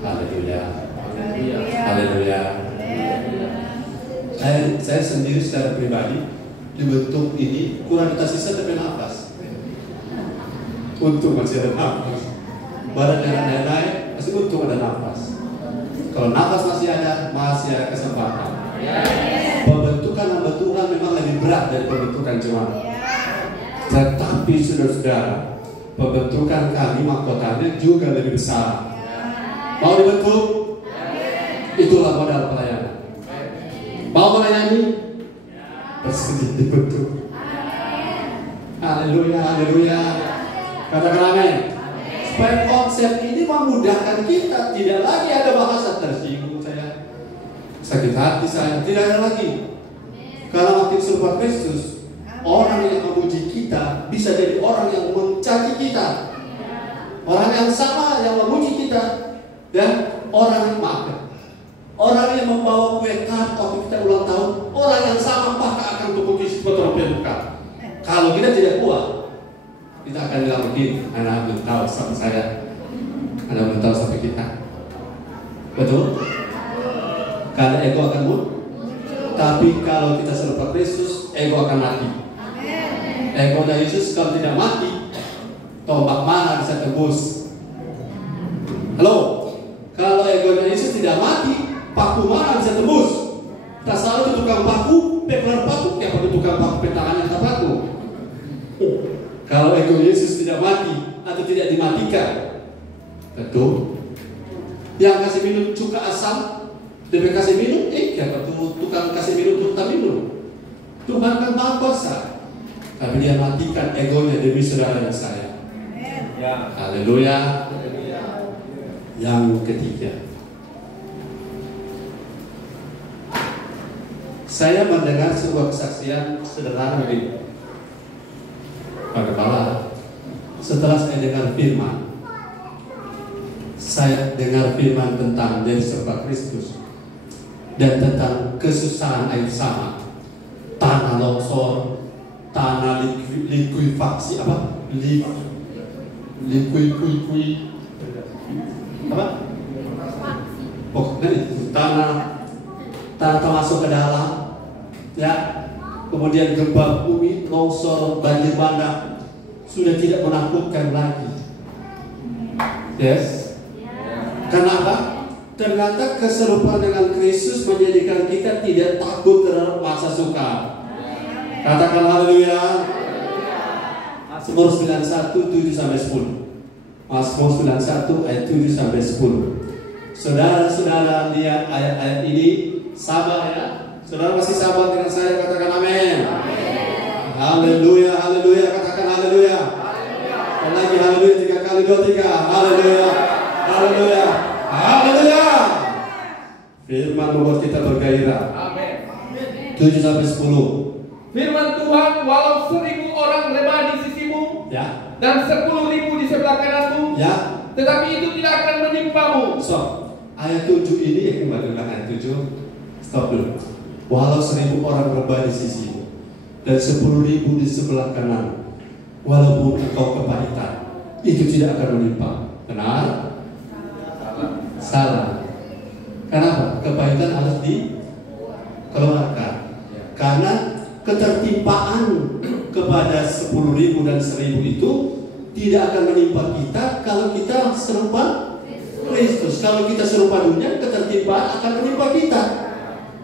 Haleluya. Haleluya. Saya sendiri secara pribadi dibentuk ini kurang kita sisa tapi nafas. Untung masih ada nafas. badannya naik-naik, masih untung ada nafas. Kalau nafas masih ada kesempatan. Pembentukan hamba Tuhan memang lebih berat dari pembentukan jemaat. Tetapi saudara-saudara, pembentukan kami mahkotanya juga lebih besar. Mau dibentuk? Itulah modal pelayanan. Mau melayani? Bersedia dibentuk. Haleluya, haleluya. Katakan amin. Supaya konsep ini memudahkan kita. Tidak lagi ada bahasa tersinggung saya, sakit hati saya, tidak ada lagi. Karena makin serupa Kristus, orang yang memuji kita bisa jadi orang yang mencaci kita. Orang yang sama yang memuji kita, dan orang yang makan, orang yang membawa kue tart waktu kita ulang tahun, orang yang sama apakah akan memuji seperti bukan. Kalau kita tidak kuat, kita akan bilang begini, anak belum tahu sampai saya, anak belum tahu sampai kita. Betul? Karena ego akan muncul. Tapi kalau kita serupa Kristus, ego akan mati. Ego dari Yesus kalau tidak mati, tombak mana bisa tembus? Halo? Kalau ego dari Yesus tidak mati, paku mana bisa tembus? Tak selalu itu tukang paku, pekelar paku, ya pakai tukang paku petangan yang tak paku. Kalau ego Yesus tidak mati atau tidak dimatikan, betul? Yang kasih minum cuka asam, dia kasih minum, siapa tuh tukang kasih minum tak minum? Tuhan kan maha kuasa, tapi dia matikan egonya demi saudara dan saya. Haleluya. Yang ketiga, saya mendengar sebuah kesaksian sederhana begini. Pak Kepala, setelah saya dengar firman, saya dengar firman tentang dari serba Kristus dan tentang kesusahan air sama, tanah longsor, tanah likuifaksi apa? Likuikui apa? Pokoknya itu tanah masuk ke dalam, ya. Kemudian gempa bumi, longsor, banjir bandang sudah tidak menakutkan lagi. Yes. Kenapa? Ternyata keserupaan dengan Kristus menjadikan kita tidak takut terhadap masa sukar. Katakan haleluya. Mazmur 91 7-10. Mazmur 91 ayat 7-10. Saudara-saudara, lihat ayat-ayat ini, sabar ya. Saudara masih sabar dengan saya, katakan amin. Haleluya, haleluya, katakan haleluya. Dan lagi haleluya 3 kali, 2, 3. Haleluya, haleluya, haleluya. Firman membuat kita bergairah. Amin. 7-10. Firman Tuhan, walau 1000 orang lemah di sisimu, ya, dan 10.000 di sebelah kananmu, ya, tetapi itu tidak akan menimpamu. So, ayat 7 ini yang kembali ulang ayat 7. Stop dulu. Walau 1000 orang rebah di sisimu dan 10.000 di sebelah kanan, walaupun engkau kepahitan, itu tidak akan menimpa. Benar? Salah. Kenapa? Kepahitan harus dikeluarkan. Karena ketertimpaan kepada 10.000 dan 1.000 itu tidak akan menimpa kita kalau kita serupa Kristus. Kalau kita serupa dunia, ketertimpaan akan menimpa kita.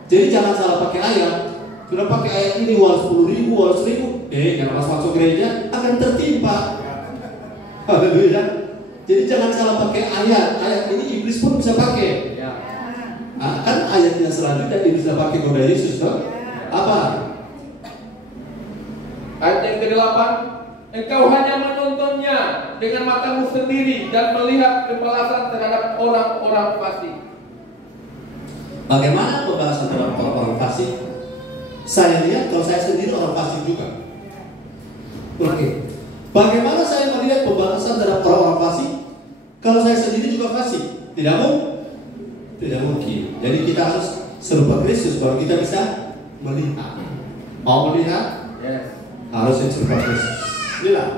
Jadi jangan salah pakai ayat. Sudah pakai ayat ini, walau 10.000, walau 1.000, jangan masuk gereja akan tertimpa. Haleluya. Jadi jangan salah pakai ayat. Ayat ini iblis pun bisa pakai. Kan ayatnya selanjutnya iblis bisa pakai goda Yesus, toh? Apa? Ayat yang ke-8, engkau hanya menontonnya dengan matamu sendiri dan melihat pembalasan terhadap orang-orang fasik. Bagaimana pembalasan terhadap orang-orang fasik? Saya lihat kalau saya sendiri orang fasik juga. Oke. Bagaimana saya melihat pembalasan terhadap orang-orang fasik kalau saya sendiri juga fasik? Tidak mungkin. Jadi kita harus serupa Kristus baru kita bisa melihat. Mau melihat? Yes. Harus serupa Kristus. Lihat.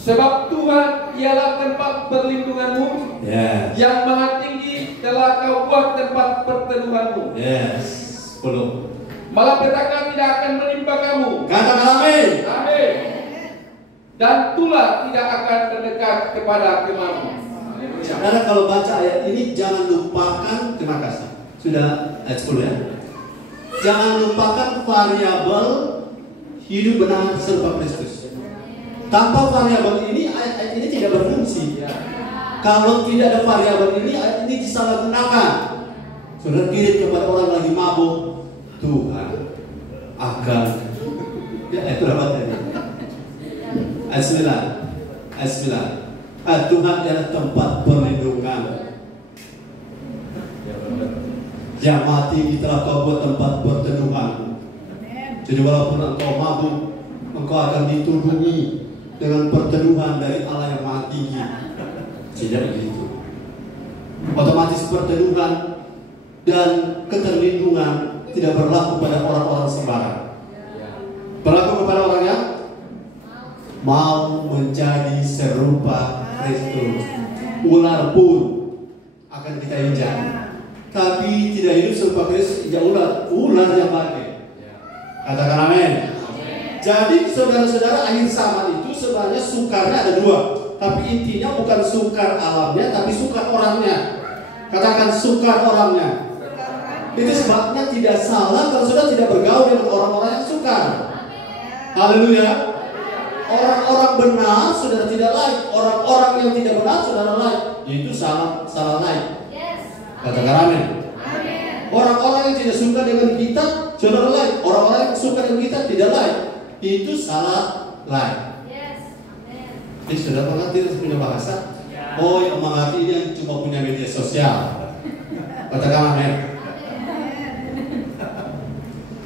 Sebab Tuhan ialah tempat perlindunganmu, yes, yang maha tinggi telah kau buat tempat perteduhanmu. Yes. 10. Malapetaka tidak akan menimpa kamu. Katakan amin. Amin. dan tulah tidak akan mendekat kepada kemamu. Saudara kalau baca ayat ini jangan lupakan, terima kasih. Sudah ayat 10 ya. Jangan lupakan variabel hidup benar serupa Kristus. Tanpa variabel ini ayat ini tidak berfungsi. Kalau tidak ada variabel ini ayat ini disalahgunakan. Saudara kirim kepada orang lagi mabuk, Tuhan akan itu dapat tadi. Ayat 9. Tuhan adalah tempat perlindungan. Yang mati telah kau buat tempat perteduhan. Jadi walaupun engkau mabuk, engkau akan ditudungi dengan perteduhan dari Allah yang Maha Tinggi. Tidak begitu. Otomatis perteduhan dan keterlindungan tidak berlaku pada orang-orang sembarang. Berlaku kepada orang yang mau menjadi serupa Kristus. Ular pun akan kita injak, tapi tidak hidup serupa Kristus. Injak ular yang bangkit. Katakan amin. Jadi saudara-saudara, akhir zaman itu sebenarnya sukarnya ada dua, tapi intinya bukan sukar alamnya, tapi sukar orangnya. Katakan sukar orangnya. Itu sebabnya tidak salah kalau saudara tidak bergaul dengan orang-orang yang sukar. Haleluya. Orang-orang benar saudara tidak like, orang-orang yang tidak benar saudara like. Itu salah like. Katakan amin. Orang-orang yang tidak suka dengan kita saudara like, orang-orang yang suka dengan kita tidak like. Itu salah like. Jadi sudah mengerti punya bahasa? Oh, yang mengerti ini yang cuma punya media sosial. Katakan amin.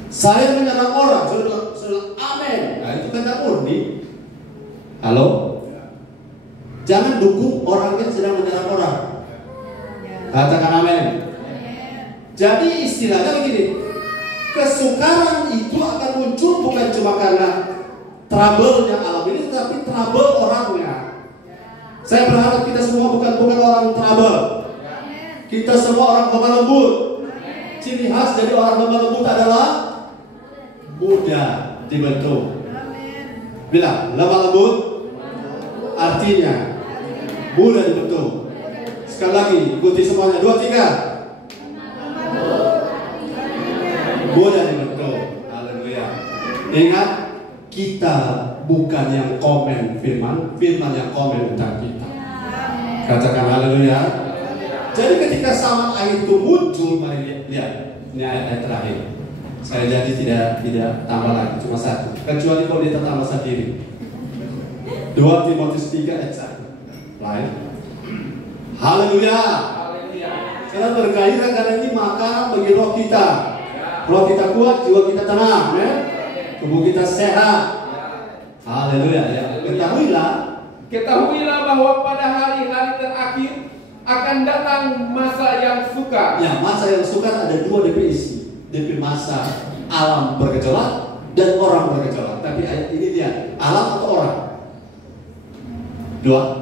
Saya menyerang orang, saudara amin. Nah itu kata murni. Halo? Jangan dukung orang yang sedang menyerang orang. Katakan amin. Jadi istilahnya begini, kesukaran itu akan muncul bukan cuma karena trouble-nya alam ini, tapi trouble orangnya. Saya berharap kita semua bukan orang trouble. Kita semua orang lemah lembut. Ciri khas dari orang lemah lembut adalah mudah dibentuk. Bilang lemah lembut artinya mudah dibentuk. Sekali lagi ikuti semuanya, 2, 3. Mudah dibentuk. Haleluya. Ingat, kita bukan yang komen firman yang komen tentang kita. Katakan haleluya. Jadi ketika zaman akhir itu muncul, mari lihat ini ayat terakhir. Saya jadi tidak tambah lagi, cuma 1. Kecuali kalau dia tambah sendiri. 2 Timotius 3 ayat 1. Lain. Haleluya. Kita bergairah karena ini makanan bagi roh kita. Roh kita kuat, jiwa kita tenang, ya? Tubuh kita sehat. Haleluya. Ya. Ketahuilah bahwa pada hari-hari terakhir akan datang masa yang sukar. Ya, masa yang sukar ada 2 definisi. DP masa alam bergejolak dan orang bergejolak. Tapi ayat ini dia alam atau orang? 2.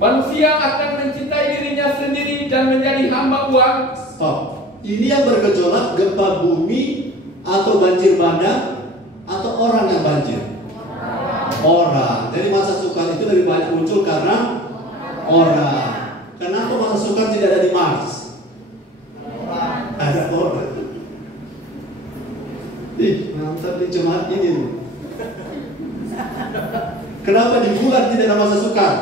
Manusia akan mencintai dirinya sendiri dan menjadi hamba uang. Stop. Ini yang bergejolak gempa bumi atau banjir bandang atau orang yang banjir? Orang. Jadi masa sukar itu lebih banyak muncul karena orang. Kenapa masa sukar tidak ada di Mars? Ada orang. Mantap di jemaat ini. Kenapa di bulan tidak ada masa sukar?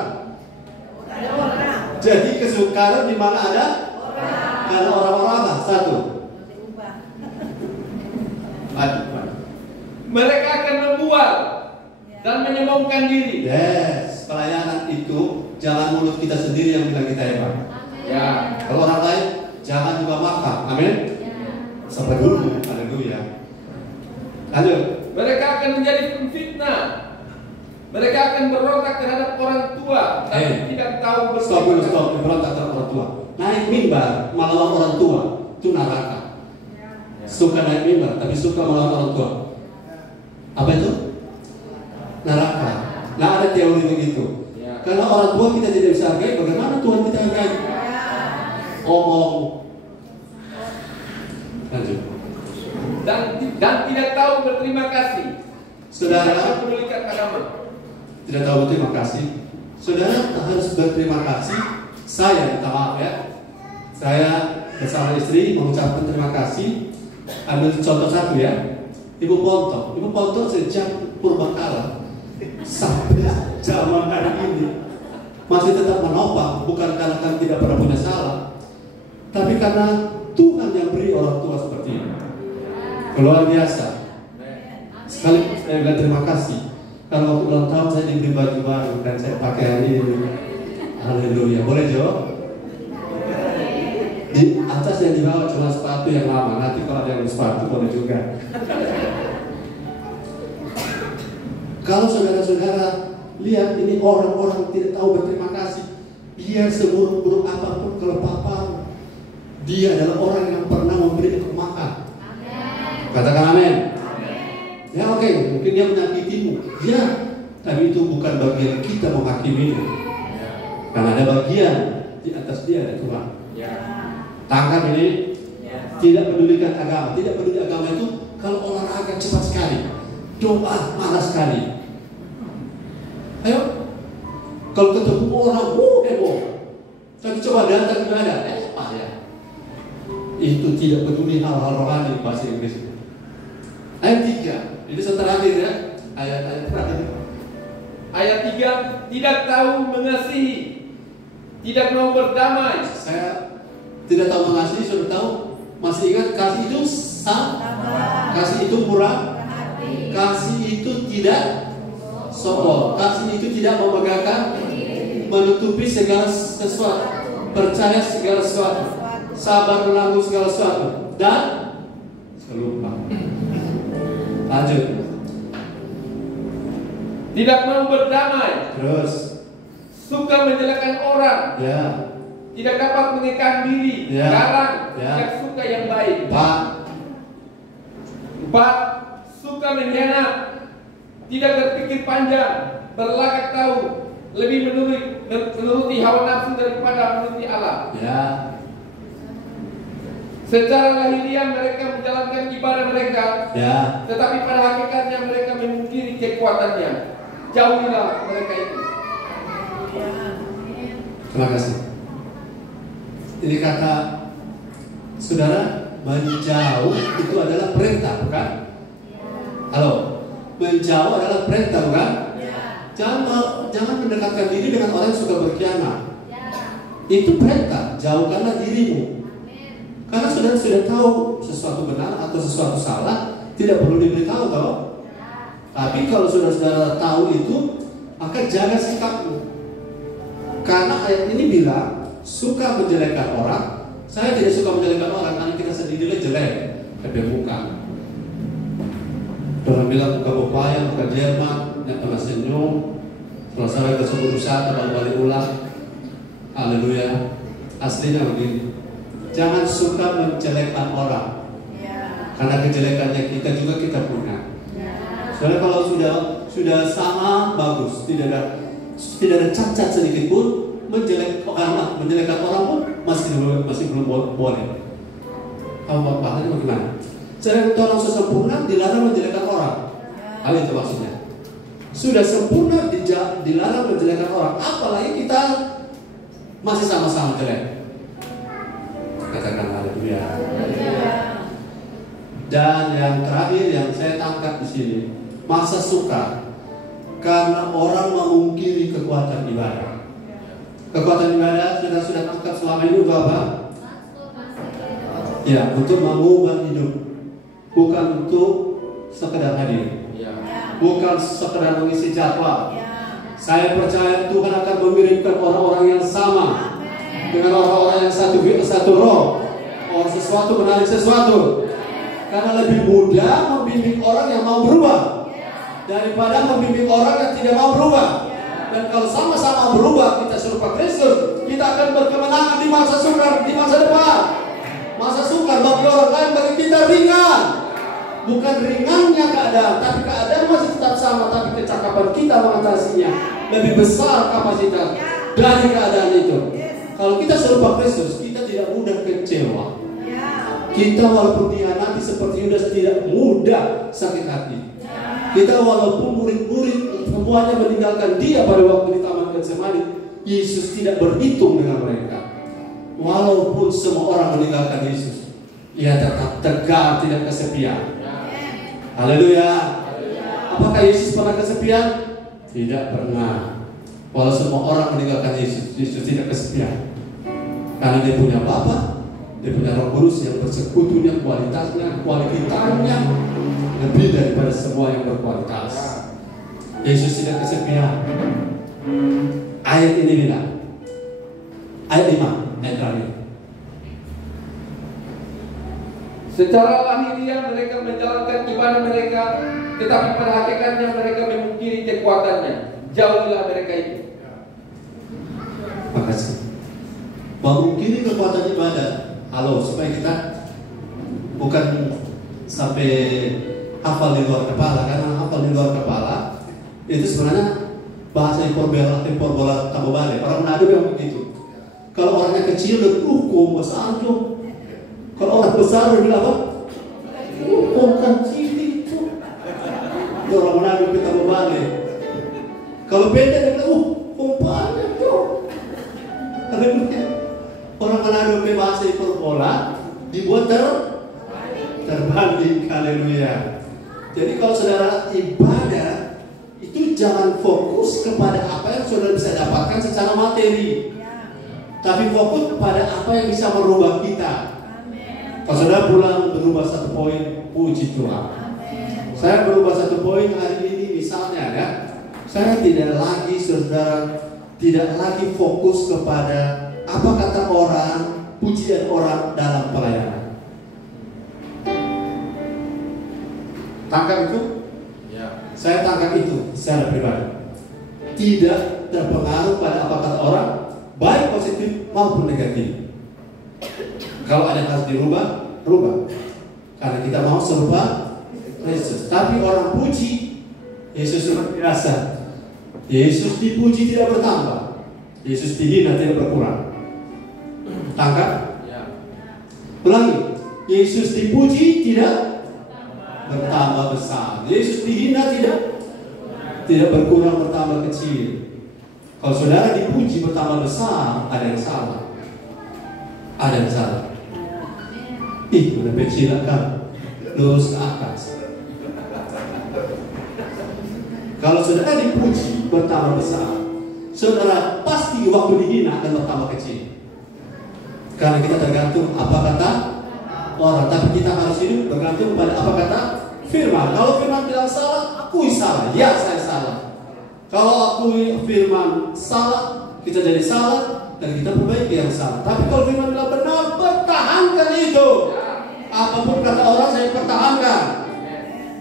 Ada orang. Jadi kesukaran di mana ada? Orang. Karena orang-orang apa? 1. Mereka akan membual dan menyombongkan diri. Yes, pelayanan itu jangan mulut kita sendiri yang bilang kita hebat. Ya. Kalau orang lain jangan juga makan. Amin. Sampai dulu. Haleluya. Lanjut. Mereka akan menjadi fitnah. Mereka akan berontak terhadap orang tua tapi tidak tahu Stop, berontak terhadap orang tua. Naik mimbar melawan orang tua itu neraka. Suka naik mimbar tapi suka melawan orang tua. Apa itu? Neraka. Nah, ada teori begitu. Karena orang tua kita tidak bisa hargai, bagaimana Tuhan kita hargai? Omong. Lanjut. Dan tidak tahu berterima kasih. Saudara, tidak pedulikan agama. tidak tahu berterima kasih. Saudara harus berterima kasih. Saya minta maaf ya. Saya bersama istri mengucapkan terima kasih. Ambil contoh satu ya. Ibu Ponto sejak purbakala sampai zaman hari ini masih tetap menopang, bukan karena kan tidak pernah punya salah, tapi karena Tuhan yang beri orang tua seperti ini. Luar biasa. Sekali saya bilang terima kasih. Kalau waktu ulang tahun saya diberi baju baru dan saya pakai hari ini. Haleluya. Boleh Jo? Di atas yang dibawa cuma sepatu yang lama. Nanti kalau ada yang sepatu boleh juga. Kalau saudara-saudara lihat ini orang-orang tidak tahu berterima kasih, biar seburuk-buruk apapun kalau papa, dia adalah orang yang pernah memberi engkau makan. Katakan amin. Ya oke, mungkin dia menyakitimu, ya, tapi itu bukan bagian kita menghakimimu. Karena ada bagian di atas dia ada Tuhan. Tangkap ini. Tidak pedulikan agama. Tidak peduli agama itu kalau olahraga cepat sekali, doa malas sekali. Ayo, kalau ketemu orang, heboh. Tapi coba datang ibadah, ya. Itu tidak peduli hal-hal rohani bahasa Inggris. Ayat 3, ini terakhir ya. Ayat terakhir. Ayat 3, tidak tahu mengasihi, tidak mau berdamai. Saya tidak tahu mengasihi, sudah tahu. Masih ingat kasih itu sabar, kasih itu murah, kasih itu tidak sombong, kasih itu tidak memegahkan, menutupi segala sesuatu, percaya segala sesuatu, sabar menanggung segala sesuatu, dan selupa. Lanjut. Tidak mau berdamai. Terus. Suka menjelekkan orang. Ya. Tidak dapat mengikat diri. Ya. Garang. Ya. Tidak suka yang baik. 4. Suka mengkhianat. Tidak berpikir panjang. Berlagak tahu. Lebih menuruti hawa nafsu daripada menuruti Allah. Ya. Secara lahiriah mereka menjalankan ibadah mereka, Ya. tetapi pada hakikatnya mereka memungkiri kekuatannya. Jauhilah mereka itu. Terima kasih. Ini kata saudara, menjauh itu adalah perintah, bukan? Halo, menjauh adalah perintah, bukan? Jangan mendekatkan diri dengan orang yang suka berkhianat. Itu perintah, jauhkanlah dirimu. Karena saudara sudah tahu sesuatu benar atau sesuatu salah, tidak perlu diberitahu, tahu? Tapi kalau saudara tahu itu, maka jaga sikapmu. Karena ayat ini bilang suka menjelekkan orang. Saya tidak suka menjelekkan orang karena kita sendiri jelek, tapi bukan. Orang bilang buka Bopaya, buka Jerman, yang pernah senyum, kalau saya tersebut usaha balik ulang. Haleluya. Aslinya begini. Jangan suka menjelekkan orang, karena kejelekannya kita juga kita punya. Soalnya kalau sudah sama bagus, tidak ada cacat sedikit pun, menjelekkan orang pun masih belum boleh. Kamu bahannya bagaimana? Sedangkan orang sesempurna dilarang menjelekkan orang. Hal itu maksudnya. Sudah sempurna dilarang menjelekkan orang, apalagi kita masih sama-sama jelek. Katakan haleluya. Dan yang terakhir yang saya tangkap di sini, masa suka karena orang memungkiri kekuatan ibadah. Kekuatan ibadah sudah tangkap selama ini untuk apa? Ya, untuk mengubah hidup, bukan untuk sekedar hadir, bukan sekedar mengisi jadwal. Saya percaya Tuhan akan mengirimkan orang-orang yang sama dengan orang-orang yang satu roh, orang sesuatu menarik sesuatu. Karena lebih mudah membimbing orang yang mau berubah daripada membimbing orang yang tidak mau berubah. Dan kalau sama-sama berubah, kita serupa Kristus, kita akan berkemenangan di masa sukar, di masa depan. Masa sukar bagi orang lain, bagi kita ringan. Bukan ringannya keadaan, tapi keadaan masih tetap sama, tapi kecakapan kita mengatasinya lebih besar kapasitas dari keadaan itu. Kalau kita serupa Kristus, kita tidak mudah kecewa. Kita walaupun dihianati seperti Yudas tidak mudah sakit hati. Kita walaupun murid-murid semuanya meninggalkan dia pada waktu di Taman Getsemani, Yesus tidak berhitung dengan mereka. Walaupun semua orang meninggalkan Yesus, ia tetap tegar, tidak kesepian. Haleluya. Apakah Yesus pernah kesepian? Tidak pernah. Walau semua orang meninggalkan Yesus, Yesus tidak kesepian. Karena dia punya Bapa, dia punya Roh Kudus yang bersekutunya, kualitasnya lebih daripada semua yang berkualitas. Yesus tidak kesepian. Ayat ini bilang, ayat 5, ayat terakhir. Secara lahiriah mereka menjalankan ibadah mereka, tetapi pada hakikatnya mereka memungkiri kekuatannya. Jauhilah mereka itu. Makasih. Memungkiri kekuatan ibadah. Halo, supaya kita bukan sampai hafal di luar kepala. Karena hafal di luar kepala itu sebenarnya bahasa hiperbola tambah balik. Orang Manado yang begitu. Kalau orangnya kecil dan besar tuh. Kalau orang besar dia bilang apa? Kecil itu. Orang Manado kita tambah balik. Kalau pendek dia bilang banyak tuh. Orang Manado ke bahasa hiperbola dibuat terbanding. Haleluya. Jadi kalau saudara ibadah itu jangan fokus kepada apa yang saudara bisa dapatkan secara materi, tapi fokus kepada apa yang bisa merubah kita. Kalau saudara pulang berubah 1 poin, puji Tuhan. Saya berubah 1 poin hari ini misalnya ya. Saya tidak lagi fokus kepada apa kata orang, pujian orang dalam pelayanan. Tangkap itu? Ya. Saya tangkap itu secara pribadi. Tidak terpengaruh pada apa kata orang, baik positif maupun negatif. Kalau ada yang harus dirubah, rubah. Karena kita mau serupa Yesus. Tapi orang puji Yesus luar biasa. Yesus dipuji tidak bertambah, Yesus dihina tidak berkurang. Tangkap? Ya. Ulangi. Yesus dipuji tidak bertambah besar. Yesus dihina tidak berkurang, bertambah kecil. Kalau saudara dipuji bertambah besar, ada yang salah. Ada yang salah. Udah kecil kan, lurus ke atas. Kalau saudara dipuji bertambah besar, saudara pasti waktu dihina akan bertambah kecil. Karena kita tergantung apa kata orang, tapi kita harus hidup bergantung pada apa kata firman. Kalau firman bilang salah, akui salah. Ya, saya salah. Kalau akui firman salah, kita jadi salah dan kita perbaiki yang salah. Tapi kalau firman bilang benar, pertahankan itu. Apapun kata orang, saya pertahankan.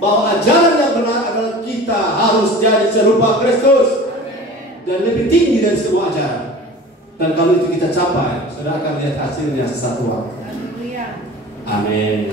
Bahwa ajaran yang benar adalah kita harus jadi serupa Kristus dan lebih tinggi dari semua ajaran. Dan kalau itu kita capai, saudara akan lihat hasilnya sesuatu waktu. Amin.